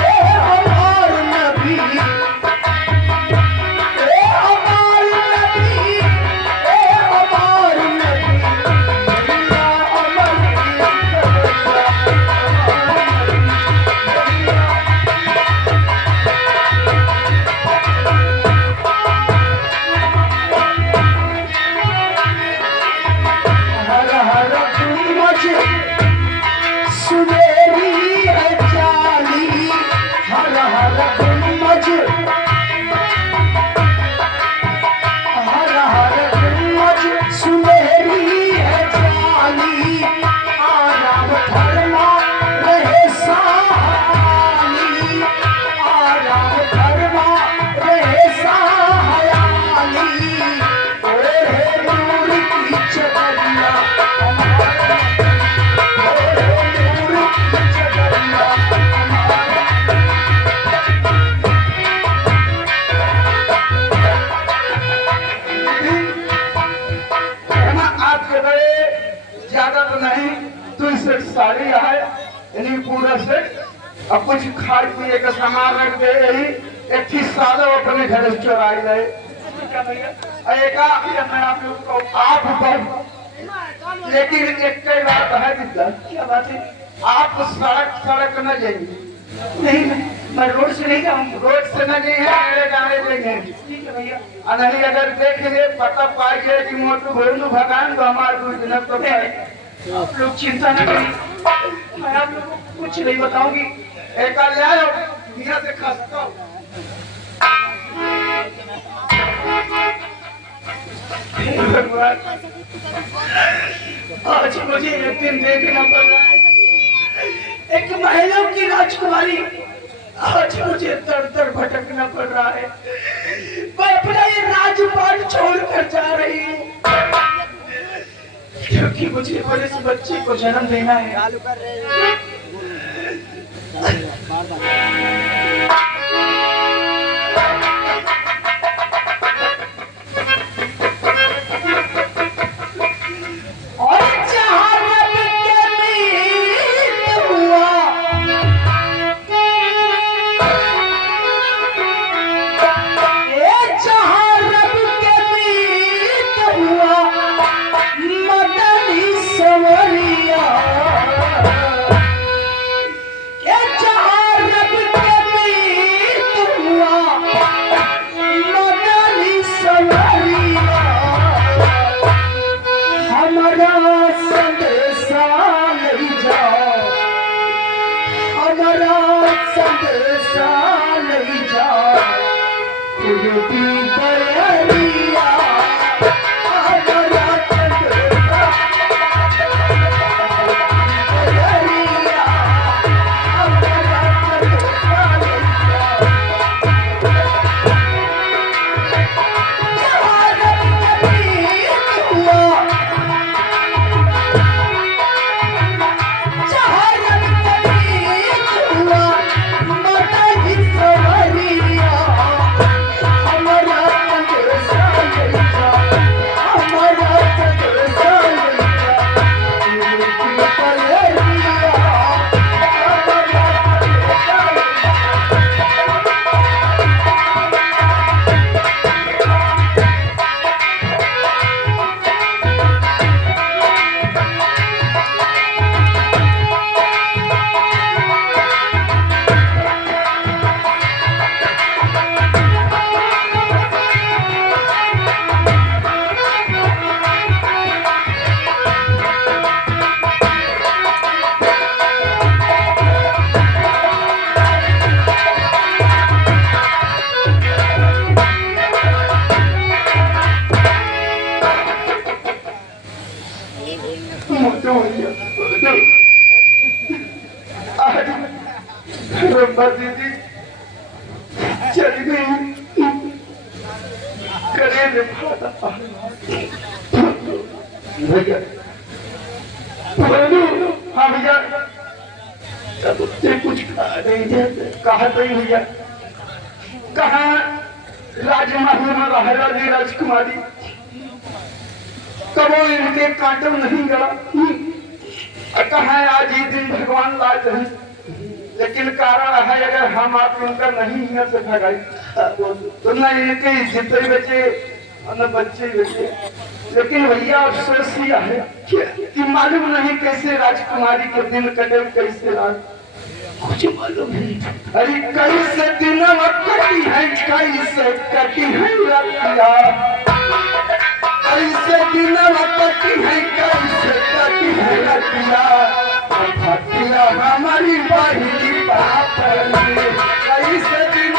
ए हमार नबी, ए हमार नबी, ए हमार नबी, लैला हमारी खबरिया, हमार हर हर गुंबज सुनेरी है जाली, हर हर गुंबज, हर हर गुंबज सुनेरी है जाली, आराम धर्मा रहे सहायाली, आराम धर्मा रहे सहायाली, ओढ़े नूर की चदरिया, हमारा ओढ़े नूर की चदरिया, हमारा। है ना, आज के बड़े ज्यादा तो नहीं, तू इसे साड़ी है यानी पूरा सेट। अब कुछ खाए पिए का सामान रख दे, यही एक ही सादा अपने घर से चुराई रहे। क्या भैया? एक मैं आप लोग को आप पर, लेकिन एक कई बात है विद्यार्थी, क्या बात है? आप सड़क सड़क न जाइए, नहीं मैं रोड से नहीं जाऊंगी। रोड से न जाइए, मेरे जाने देंगे। ठीक है भैया। और नहीं अगर देखेंगे पता पाइए कि मोटू भोलू भगान तो हमारे दूर दिन तो नहीं, आप लोग चिंता न करिए, मैं आप लोगों को कुछ नहीं बताऊंगी। एक ले आओ दुनिया से खसता हूँ। हे भगवान, आज मुझे एक दिन देखना पड़ रहा है, एक महिला की राजकुमारी, आज मुझे दर दर भटकना पड़ रहा है। मैं अपना ये राजपाट छोड़कर जा रही हूँ, क्योंकि मुझे बड़े से बच्चे को जन्म देना है। और जहाँ रब के मीत हुआ, ये जहाँ रब के मीत हुआ, मदनी सवरिया, ये जहाँ रब के मीत हुआ, मदनी सवरिया, हमारा संदेशा ले जाओ, हमारा संदेशा ले जाओ, पूर्वी बरिया, हमारा संदेशा बरिया, हमारा संदेशा ले जाओ। जहाँ रब के मीत हुआ, जहाँ रब के मीत हुआ, मदनी सवरिया, हमारा चली गई करे फाड़ा भैया हाँ भैया तब उससे कुछ कहा नहीं थे कहा नहीं भैया कहा राजमहल में रह रही राजकुमारी कबो इनके कांटो नहीं गड़ा कहा आज ही दिन भगवान लाज है लेकिन कारण है अगर हम आप इनका नहीं यहाँ से भगाई तो न इनके जितने बचे न बच्चे बचे लेकिन भैया अफसोस यह है कि मालूम नहीं कैसे राजकुमारी के दिन कटे कैसे रात कुछ मालूम नहीं अरे कैसे दिन कटी है कैसे कटी है रतिया कैसे दिन कटी है कैसे कटी है रतिया फटिया हमारी बहिनी बाप कैसे दिन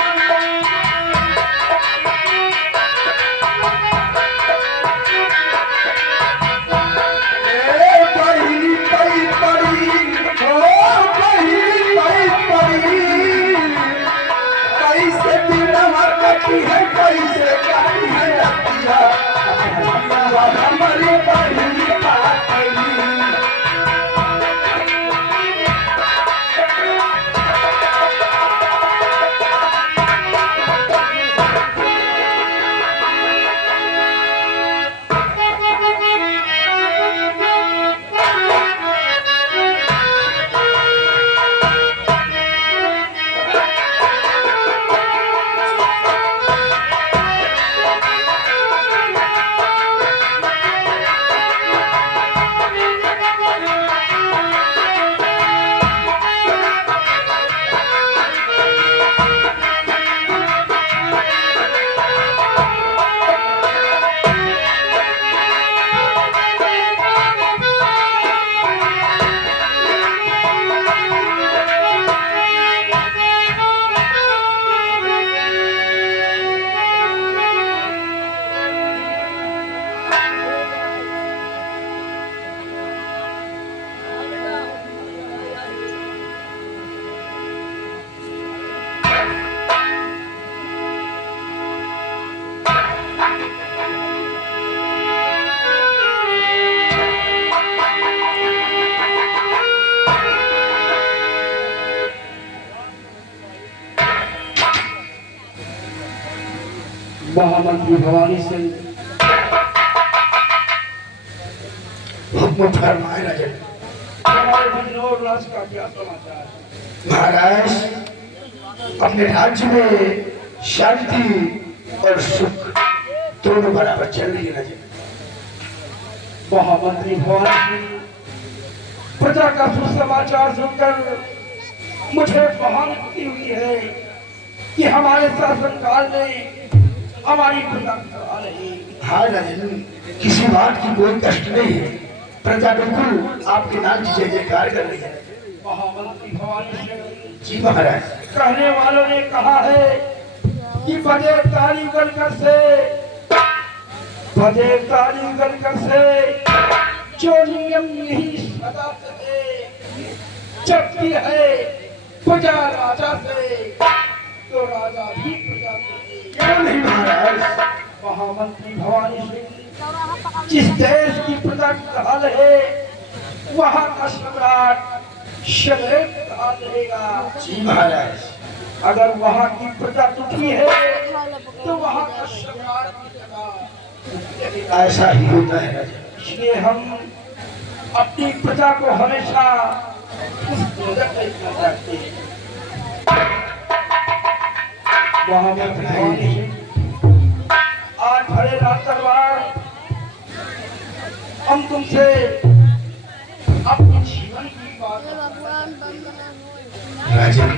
महामंत्री भवानी सिंह हुक्म फरमाए राजन हमारे बिजनौर राज का क्या समाचार महाराज अपने राज्य में शांति और सुख दोनों बराबर चल रही है राजन महामंत्री भवानी सिंह प्रजा का सुसमाचार सुनकर मुझे सहानुभूति हुई है कि हमारे शासनकाल में हमारी प्रजा आ रही हाँ राजन किसी बात की कोई कष्ट नहीं है प्रजा बिल्कुल आपके नाम की जय जयकार कर रही है महामंत्री भवानी सिंह जी महाराज कहने वालों ने कहा है कि बजे ताली गलकर से जो नियम नहीं सदा से जबकि है प्रजा राजा से तो राजा भी प्रजा से क्यों नहीं महाराज महामंत्री भवानी सिंह जिस देश की प्रजा की हाल है वहाँ का सम्राट सदैव हाल रहेगा जी महाराज अगर वहाँ की प्रजा दुखी है तो वहाँ का सम्राट ऐसा ही होता है राजा इसलिए हम अपनी प्रजा को हमेशा उस नजर से देखना चाहते हैं आज भरे रात दरबार हम तुमसे अपने जीवन की बात राजन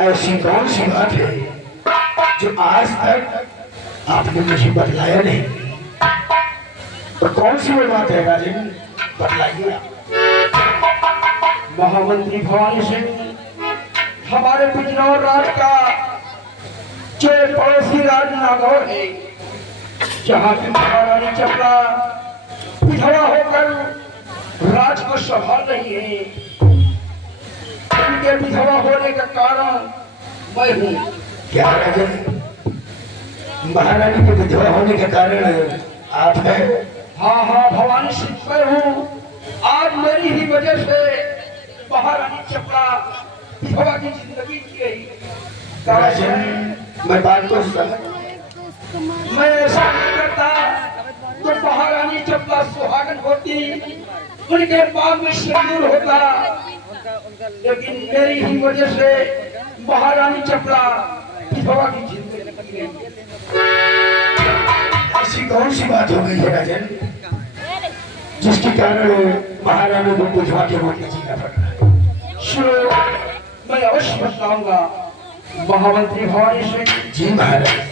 ऐसी कौन सी बात है जो आज तक आपने मुझे बतलाया नहीं तो कौन सी वो बात है राजन बतलाइए महामंत्री भवानी सिंह हमारे बिजनौर राज का जो पड़ोसी राज नागौर है जहाँ की महारानी चपला विधवा होकर राज को संभाल रही है उनके विधवा होने का कारण मैं हूँ। क्या राजन, महारानी के विधवा होने के कारण आप हैं? हाँ हाँ भवानी सिंह मैं हूँ। आज मेरी ही वजह से महारानी चपला विधवा की जिंदगी जी गई। राजन, मैं बात को समझ, मैं ऐसा नहीं करता तो महारानी चपला सुहागन होती, उनके बाग में सिंदूर होता, लेकिन मेरी ही वजह से महारानी चपला विधवा की जिंदगी जी गई। ऐसी कौन सी बात हो गई है राजन, जिसके कारण महारानी को विधवा के रूप में जीना पड़ रहा है? सुनो, मैं अवश्य बताऊंगा। महामंत्री भवानी सिंह जी महाराज।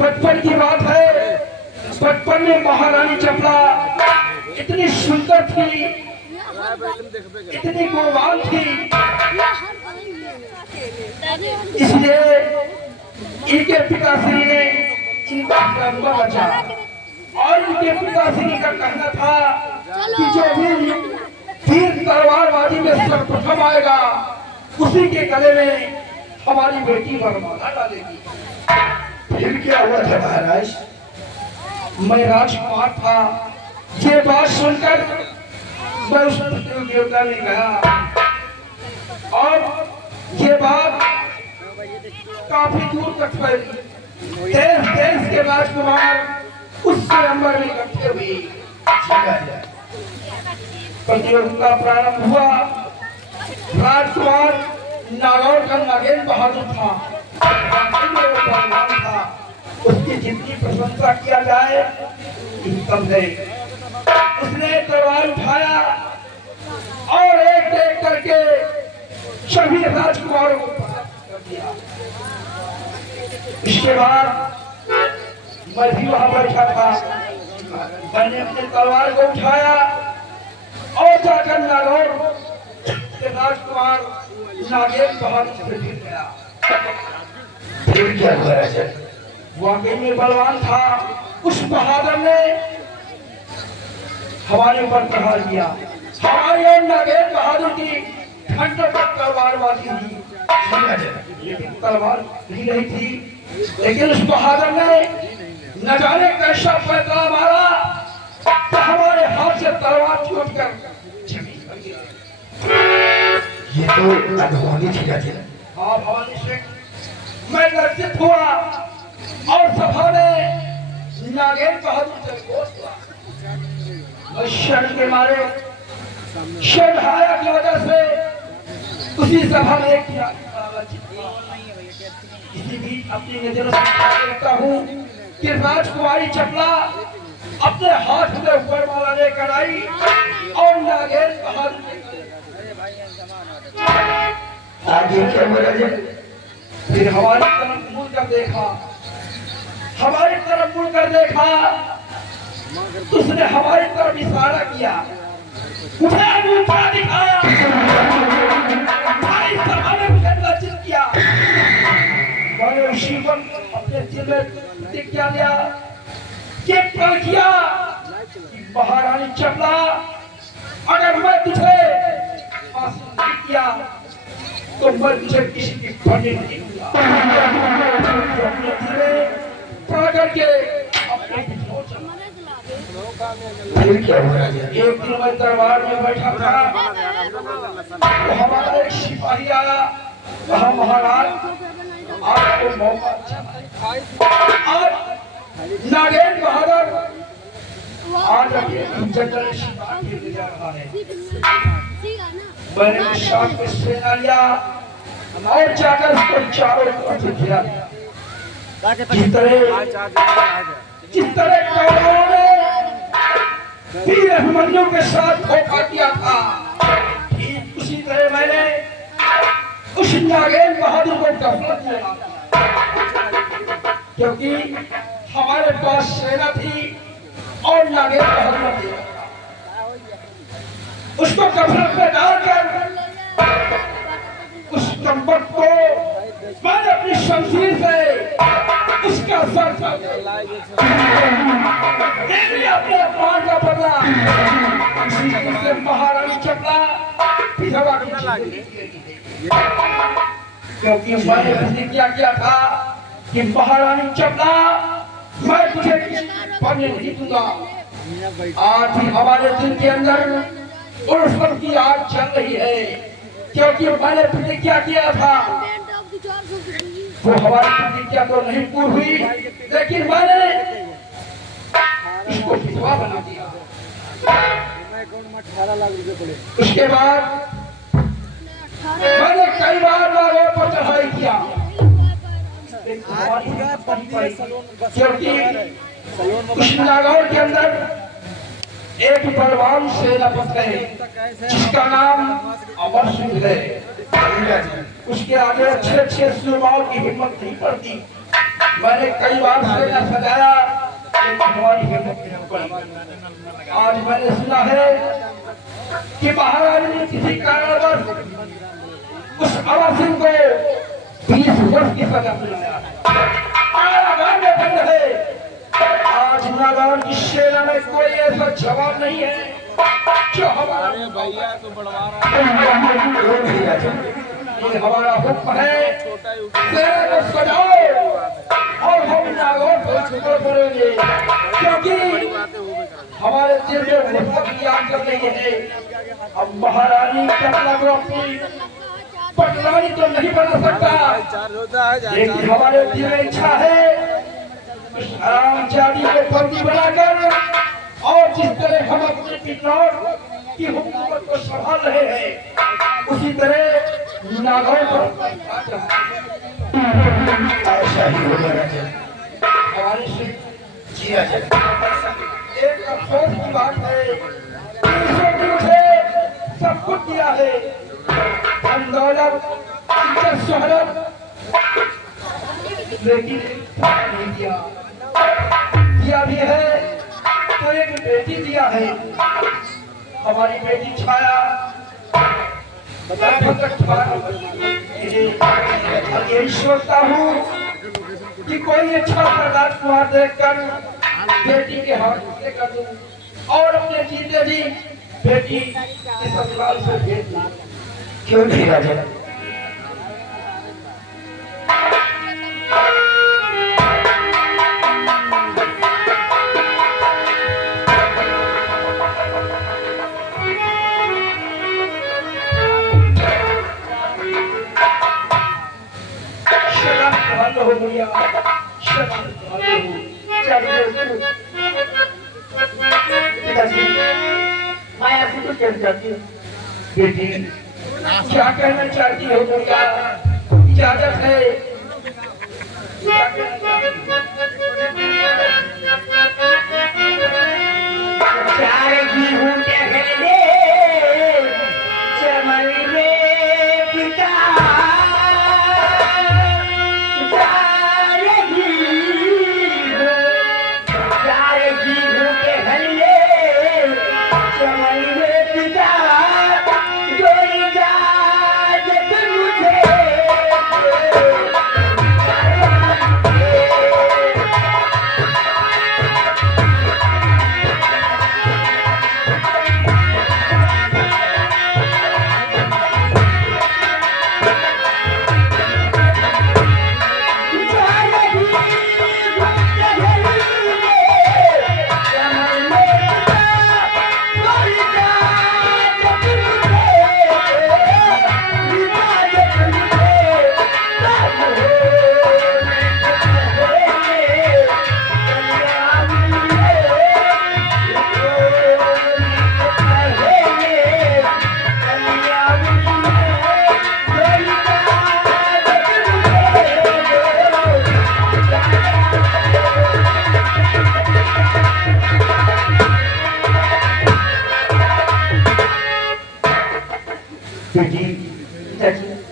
बचपन की बात है, बचपन में महारानी चपला इतनी सुंदर थी, इतनी गुणवान थी, इसलिए इनके पिताश्री ने इनका जन्म बचा और इनके पिताश्री का कहना था कि जो भी तीर तलवारबाजी में सर्वप्रथम आएगा उसी के गले में हमारी बेटी वरमाला डालेगी। फिर क्या हुआ था महाराज? मैं राजकुमार था। ये बात सुनकर मैं उस प्रतियोगिता में गया और ये बात काफी दूर तक फैली। देश देश के राजकुमार उस स्वयंवर में इकट्ठे हुए। प्रतियोगिता प्रारंभ हुआ। राजकुमार नागौर का नागेंद्र बहादुर था, उसकी जितनी प्रशंसा किया जाए कम है। उसने तलवार उठाया और एक एक करके सभी राजकुमारों को पराजित कर दिया। इसके बाद मैं भी वहां बैठा था। मैंने अपनी तलवार को उठाया और जाकर नागौर के राजकुमार नागेंद्र बहादुर से भिड़ गया। फिर क्या हुआ राजन? वाकई में बलवान था। उस बहादुर ने हमारे ऊपर प्रहार किया। हमारे और नागेंद्र बहादुर की घंटों तक तलवारबाजी हुई, लेकिन तलवार भी नहीं थी। लेकिन उस बहादुर ने न जाने कैसा फैसला मारा तो हमारे हाथ से तलवार छूटकर जमीन पर गिरी। ये तो अनहोनी थी राजन। हाँ भवानी सिंह, मैं लज्जित हुआ और सभा में नागेंद्र बहादुर से घोष हुआ। मैं शर्म के मारे, शर्महाया की वजह से उसी सभा में एक इसी बीच अपनी नजरों से देखता हूँ कि राजकुमारी चपला अपने हाथ में वरमाला लेकर आई और नागेंद्र बहादुर आगे क्या हुआ राजन? फिर हमारी तरफ मुड़कर देखा, हमारी तरफ मुड़कर देखा तो उसने हमारी तरफ इशारा किया, मुझे अंगूठा दिखाया। भाई सभा ने मुझे लज्जित किया। मैंने उसी वक्त अपने दिल में प्रतिज्ञा लिया, ये प्रण किया कि महारानी चपला अगर मैं तुझे फांसी नहीं किया तो मैं तुझे किसी की फटे नहीं दूंगा। अपने दिल में प्रण करके अपने विरोध चला। फिर क्या हुआ राजन? एक दिन मैं दरबार में बैठा था, तो हमारा एक सिपाही आया, कहा महाराज आपको मौका अच्छा है। आज नागेंद्र बहादुर आज अपनी जंगल सिपाही ले जा रहा है। मैंने शाम में सेना लिया और जाकर उसको चारों तरफ से घेरा दिया। जिस तरह कौरवों ने वीर अभिमन्यु के साथ धोखा किया था, ठीक उसी तरह मैंने उस नागेंद्र बहादुर को गफलत में डाला, क्योंकि हमारे पास सेना थी और नागेंद्र बहादुर थे। उसको गफलत में डालकर उस दंपत को मैंने अपनी शमशीर से उसका सर अपने अपमान का बदला। इसी से महारानी चपला विधवा की क्योंकि मैंने प्रतिज्ञा किया था कि महारानी चपला मैं तुझे पढ़ने नहीं दूंगा। आज ही हमारे दिल के अंदर उल्फत की आग चल रही है, क्योंकि मैंने प्रतिज्ञा किया था। वो हमारी प्रतिज्ञा तो नहीं पूरी हुई, लेकिन मैंने इसको विधवा बना दिया। उसके बाद मैंने कई बार नागौर पर चढ़ाई किया, क्योंकि उस नागौर के अंदर एक बलवान सेनापति है जिसका नाम अमर सिंह है। उसके आगे अच्छे अच्छे सूरमाओं की हिम्मत नहीं पड़ती। मैंने कई बार सेना सजाया, लेकिन हमारी हिम्मत नहीं पड़ी। आज मैंने सुना है कि महारानी ने किसी कारणवश उस अमर सिंह को 20 वर्ष की सजा सुनाया है। आज नागौर की सेना में कोई ऐसा जवान नहीं है जो हमारे भैया तो बढ़वा रहा है। ये हमारा हुक्म है, सेना को सजाओ और हम नागौर को छोड़ करेंगे, क्योंकि हमारे दिल में हुक्म की आग चल रही है। अब महारानी चपला को अपनी पटरानी तो नहीं बना सकता, लेकिन हमारे दिल में इच्छा है आरामजादी को बंदी बनाकर, और जिस तरह हम अपने पितरौर की हुकूमत को संभाल रहे हैं, उसी तरह नागौर पर ऐसा ही होगा हमारे से जिया जाए। एक अफसोस की बात है, मुझे सब कुछ दिया है, धन दौलत, इज्जत शोहरत, लेकिन नहीं दिया भी है तो एक बेटी दिया है। हमारी बेटी छाया यही सोचता हूँ कि कोई अच्छा सा राजकुमार देखकर बेटी के हाथ से कर दूं और अपने जीते जी बेटी के ससुराल से भेज दूं। क्यों नहीं राजा? हो गया माया से तो चल जाती है। बेटी क्या कहना चाहती हो भैया? इजाजत है। चार गेहूं के खेले चमन में पिता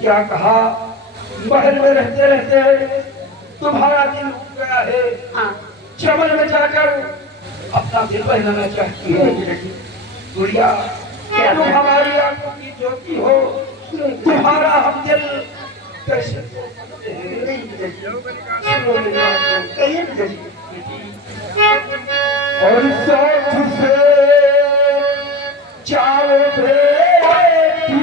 क्या कहा? महल में रहते रहते तुम्हारा दिल उठ गया है, चमन में जाकर अपना दिल बहलाना चाहती है। गुड़िया, तुम हमारी आंखों की ज्योति हो, तुम्हारा हम दिल कैसे और साथ से जाओ बेटी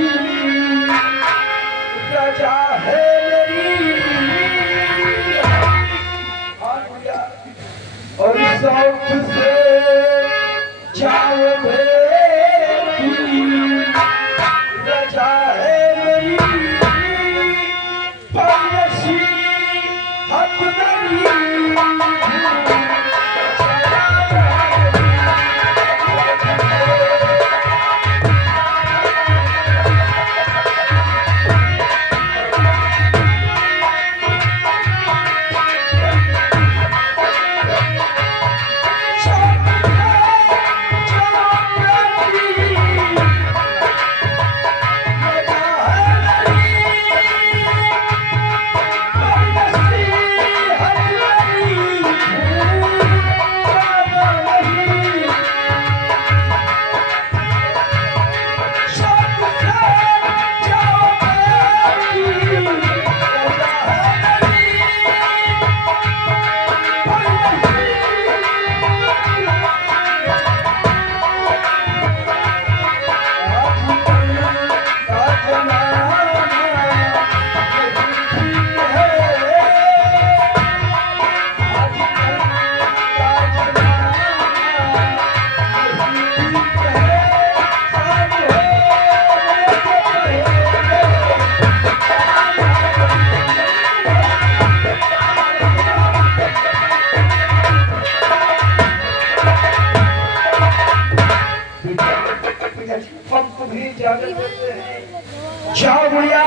जाओ बुढ़िया,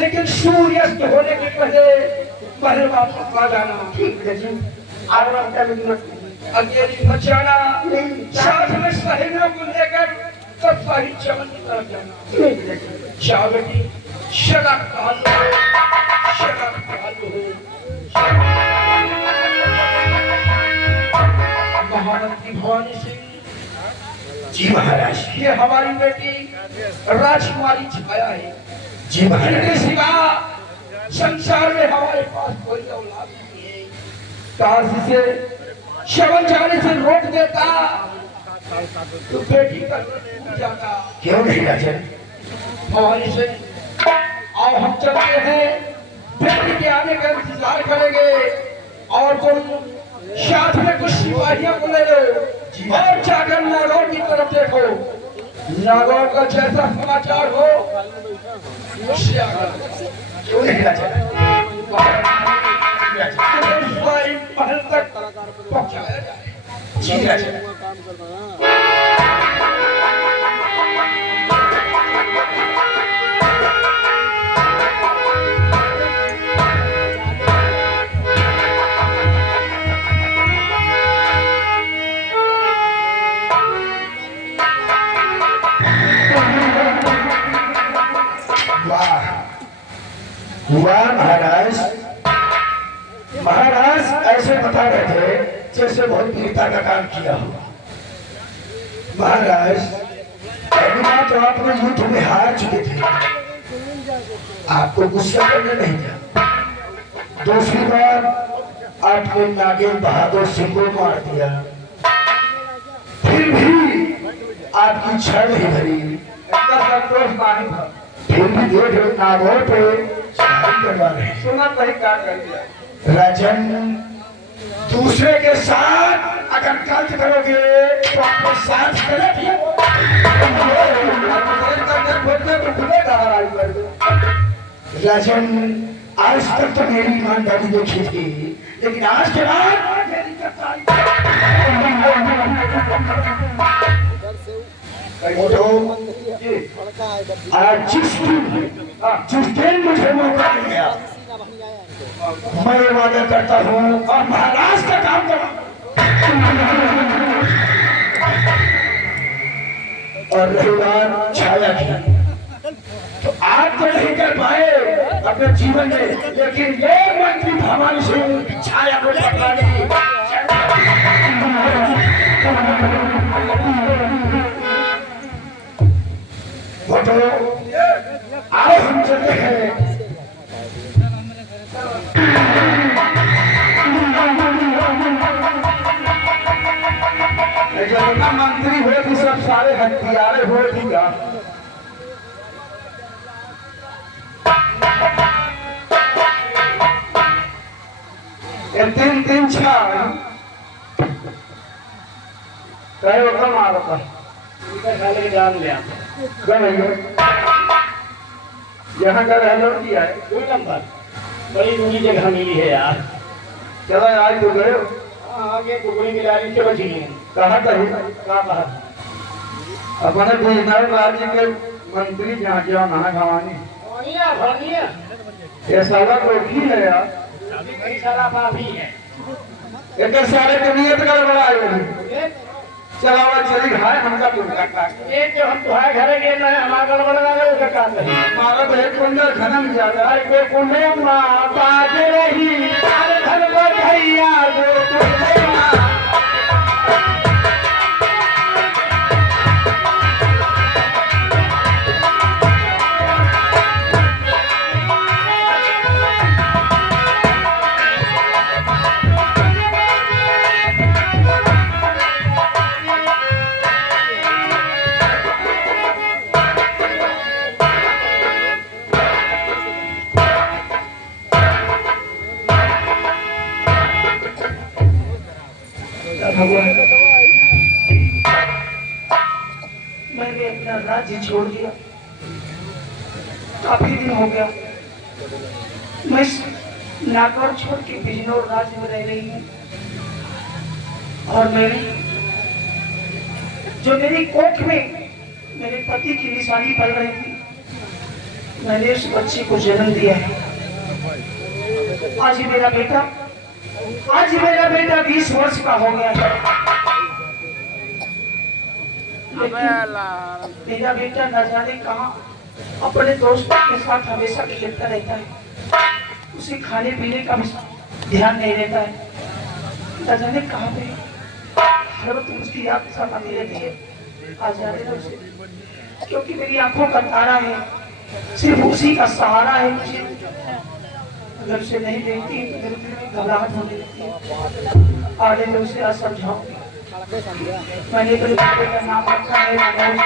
लेकिन सूर्यास्त होने के पहले महल वापस आ जाना। ठीक है जी, आराम कर मत अकेली मत जाना, साथ में सहेलियों को लेकर तब साही चमन की तरफ जाना। जाओ बेटी, शराब भालू हो, शराब भालू हो। महामंत्री भवानी सिंह जी महाराज। ये हमारी बेटी राजकुमारी छाया है जी महाराज। इनके सिवा संसार में हमारे पास कोई औलाद नहीं है। काश इसे शवन जाने से रोक देता तो बेटी का टूट जाता। क्यों नहीं राजन? भवानी सिंह, आओ हम चलते हैं, बेटी के आने का इंतजार करेंगे और तुम साथ में कुछ सिपाहियों को ले लो और जाकर नागौर की तरफ देखो। नागौर का जैसा समाचार हो उससे आगे क्यों नहीं राजन? महल तक पहुंचाया जाए। जी राजन। वाह महाराज, महाराज ऐसे बता रहे थे जैसे बहुत वीरता का काम किया हो। महाराज पहली बार तो आप लोग युद्ध में हार चुके थे, आपको गुस्सा करने नहीं था। दूसरी बार आपने नागेंद्र बहादुर सिंह को मार दिया, फिर भी आपकी इच्छा नहीं भरी, इतना संतोष नहीं था। फिर भी देख नागौर पे चढ़ाई करवा रहे हैं। सुना कहीं क्या कर दिया राजन, दूसरे के साथ अगर गलत करोगे तो आपको साथ गलत ही राजन। आज तक तो मेरी ईमानदारी देखी थी, लेकिन आज के बाद आज जिस दिन मुझे मौका मिल गया मैं वादा करता हूँ और महाराज का काम करूँ और रही बात छाया की, तो आप तो नहीं कर पाए अपने जीवन में, लेकिन ये मंत्री भवानी सिंह छाया को पकड़ाने तो आओ हम चलते हैं। जब मंत्री हो तो सब सारे हथियारे हो दिया। तीन तीन चार जान लिया यहाँ का रहना किया है। कोई नंबर बड़ी दूरी जगह मिली है यार। चलो आज तो गए आगे टुकड़ी की लारी से बची है। कहाँ कहीं कहाँ अपने बिजनौर राज्य के मंत्री जहाँ क्या नहा खवानी ये साला कोठी है यार, कई सारा माफी है। एक सारे को नियत गड़बड़ा है। चलावा चली खाए हमका दुर्गा का एक जो हम तुम्हारे घर गए ना हमारा गड़बड़ लगा उसका काम नहीं। हमारा भेद कुंडल खनन ज्यादा है। कोई कुंडे माँ बाज रही अरे धन भैया मैंने अपना राज्य छोड़ दिया, काफी दिन हो गया। मैं नागौर छोड़ के बिजनौर राज्य में रह रही हूँ और मैंने जो मेरी कोख में मेरे पति की निशानी पड़ रही थी मैंने उस बच्ची को जन्म दिया है। आज मेरा बेटा 20 वर्ष का हो गया है। लेकिन मेरा बेटा न जाने कहाँ अपने दोस्तों के साथ हमेशा खेलता रहता है। उसे खाने पीने का भी ध्यान नहीं रहता है। न जाने कहाँ पे हर वक्त उसकी याद सताती रहती है। आज जाने दो उसे, क्योंकि मेरी आंखों का तारा है, सिर्फ उसी का सहारा है मुझे। अगर उसे नहीं देखती तो मेरे दिल में घबराहट होने लगती है। आगे मैं उसे समझाऊंगी। मैंने मेरे बेटे का नाम रखा है मनोज।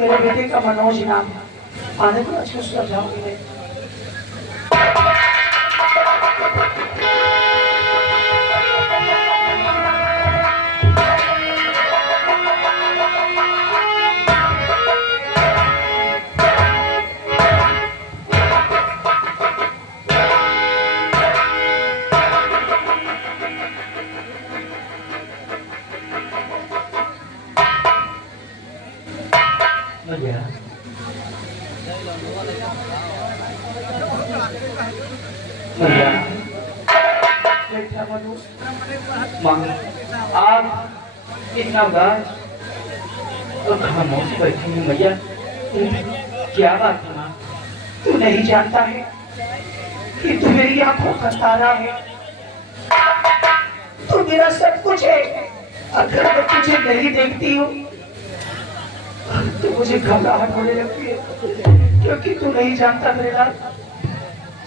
मेरे बेटे का मनोज नाम है। आने को अच्छे से समझाऊंगी मैं। आप इतना उदास और खामोश बैठे हैं भैया, क्या बात है? तू नहीं जानता है कि तू मेरी आंखों का तारा है, तू मेरा सब कुछ है। अगर मैं तुझे नहीं देखती हूँ तो मुझे घबराहट होने लगती है, क्योंकि तू नहीं जानता मेरे लाल,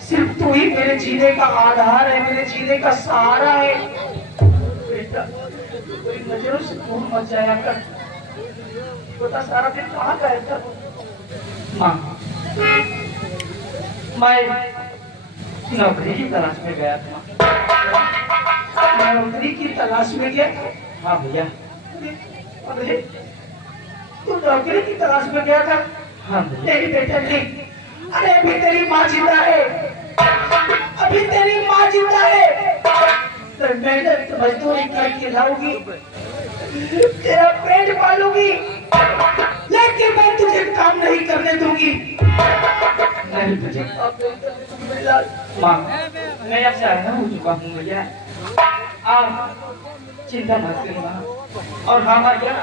सिर्फ तू ही मेरे जीने का आधार है, मेरे जीने का सहारा है। बेटा कोई नजरों से दूर मत जाया कर। बता सारा दिन कहाँ गए था? माँ, मैं नौकरी की तलाश में गया था। नौकरी की तलाश में गया? हाँ भैया। अरे तू नौकरी की तलाश में गया था? हाँ भैया। नहीं बेटा नहीं। अरे अभी तेरी माँ जिंदा है, अभी तेरी माँ जिंदा है। तो मेहनत मजदूरी करके लाऊंगी, तेरा पेट पालूंगी, लेकिन मैं तुझे काम नहीं करने दूंगी। नहीं भैया। माँ, मैं अब सहना हो चुका हूँ भैया। आप चिंता मत करिए माँ। और हाँ भैया,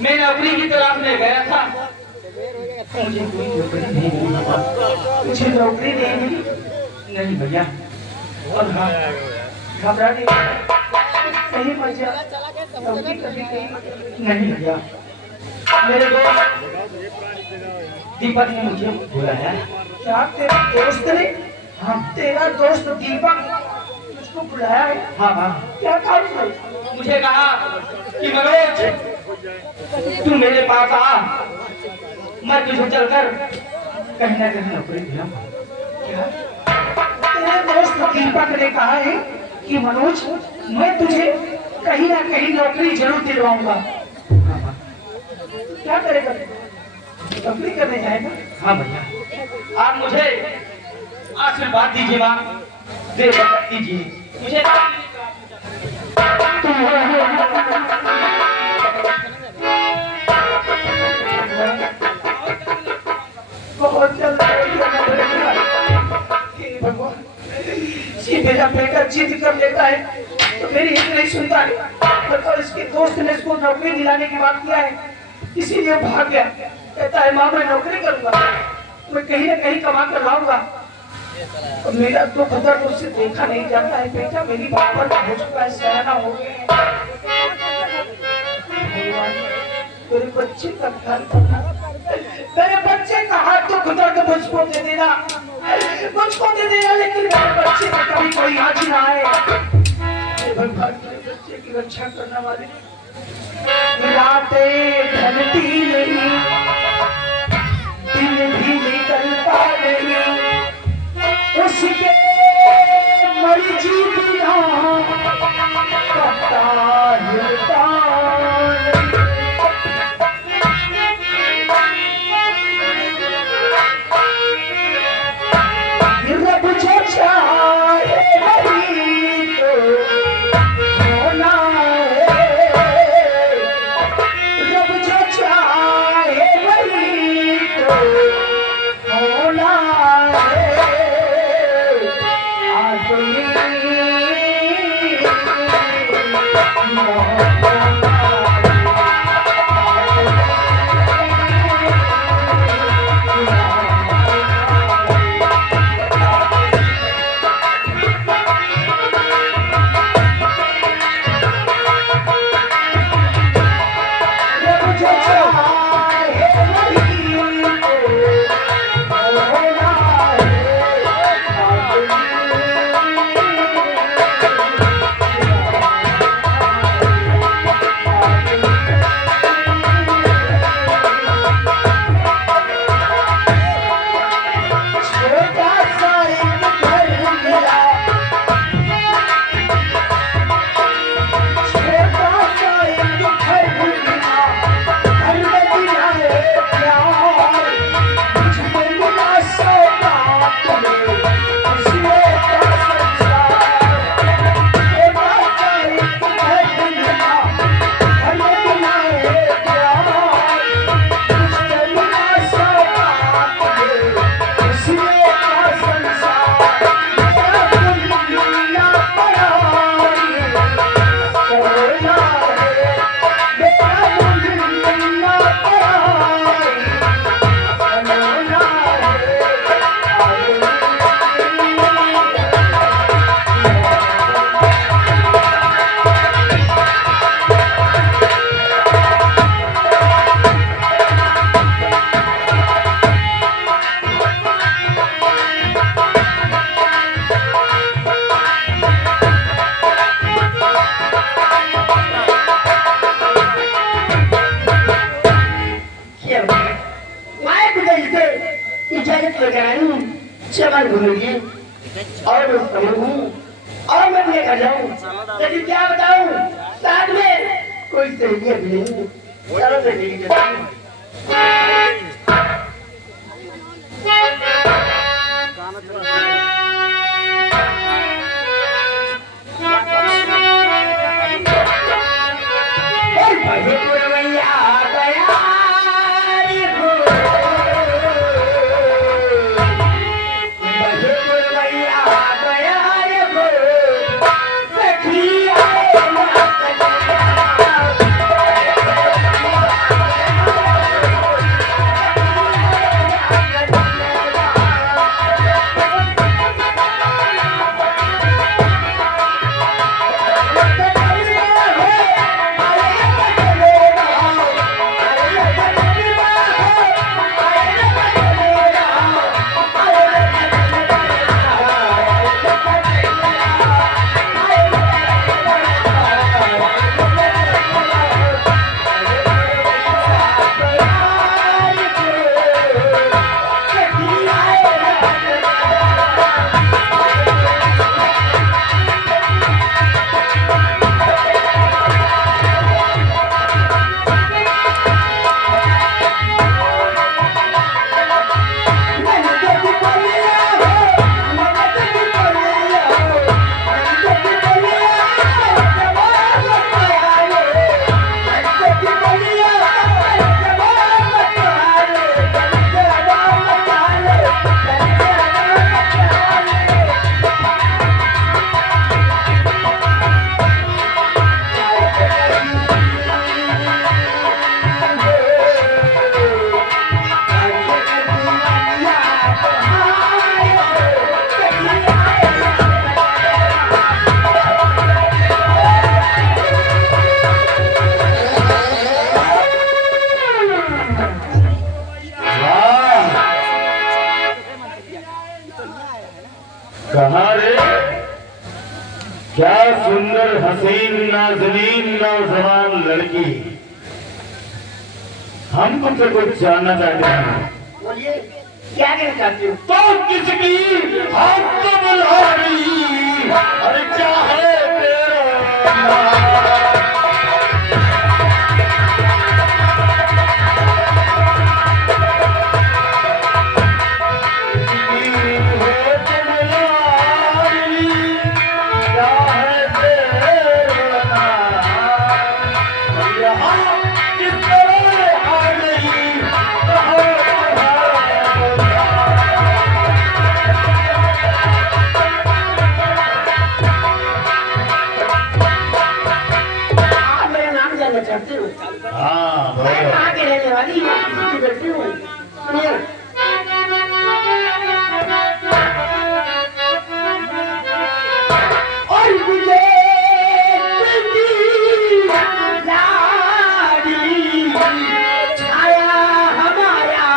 मैं नौकरी की तलाश में गया था, मुझे कोई नौकरी नहीं मिली। तुझे नौकरी नहीं मिली? नहीं भैया। और हाँ, घबरा नहीं, सही मत जा, नौकरी करने कहीं नहीं भैया। मेरे दोस्त दीपक ने मुझे बुलाया। क्या तेरे दोस्त ने? हाँ। तेरा दोस्त दीपक तुझको बुलाया है? हाँ हाँ। क्या काम है? मुझे कहा कि मनोज तू मेरे पास आ, मैं तुझे चलकर कहीं ना कहीं नौकरी दिलाऊंगा। क्या? तेरे दोस्त दीपक ने कहा है कि मनोज मैं तुझे कहीं ना कहीं नौकरी जरूर दिलवाऊंगा। क्या करेगा? नौकरी करने जाएगा? हाँ भैया। आप मुझे आशीर्वाद दीजिए माँ, दे दीजिए मुझे। बहुत जल्द भगवान, ये मेरा बेटा जिद कर लेता है तो मेरी एक नहीं सुनता है। और इसके दोस्त ने इसको नौकरी दिलाने की बात किया है, इसीलिए भाग गया। कहता है माँ मैं नौकरी करूंगा, मैं कहीं ना कहीं कमा कर लाऊंगा। और मेरा दुख दर्द उससे देखा नहीं जाता है। बेटा मेरी बात पर हो चुका है, सहना हो गया। मेरे बच्चे का ख्याल करना, मेरे बच्चे का हाथ दुख दर्द मुझको दे देना, मुझको दे देना, लेकिन मेरे बच्चे में कभी कोई आज ना आए। भगवान मेरे बच्चे की रक्षा करना वाले। रातें ढलती नहीं, दिन भी निकलता नहीं, उसके मर्जी बिना पता हिलता नहीं। रब जो चाहे वही तो होना है, रब जो चाहे वही तो होना तुम चमन घूमेगी और मैं समझूं और मैं अपने घर जाऊं, लेकिन क्या बताऊं साथ में कोई सहेलियां भी नहीं। चलो मैं लेके चलता हूं। कहाँ रे? क्या सुंदर हसीन नाज़नीन नौजवान लड़की। हम तुमसे कुछ जानना चाहते हैं। बोलिए क्या कहना चाहते हो? तो किसकी हम तो बुलारी, अरे क्या है तेरा नाम? चाहते हो? हाँ मैं कहाँ के रहने वाली हूँ, किसकी बेटी हूँ? सुनिए। और मुझे तेरी लाडली छाया हमारा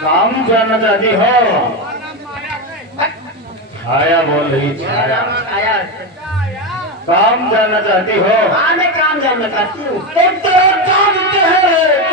काम जानना चाहती हो? छाया बोल रही, छाया। काम जानना चाहती हो? हाँ मैं काम जानना चाहती हूँ। एक तो जानते हैं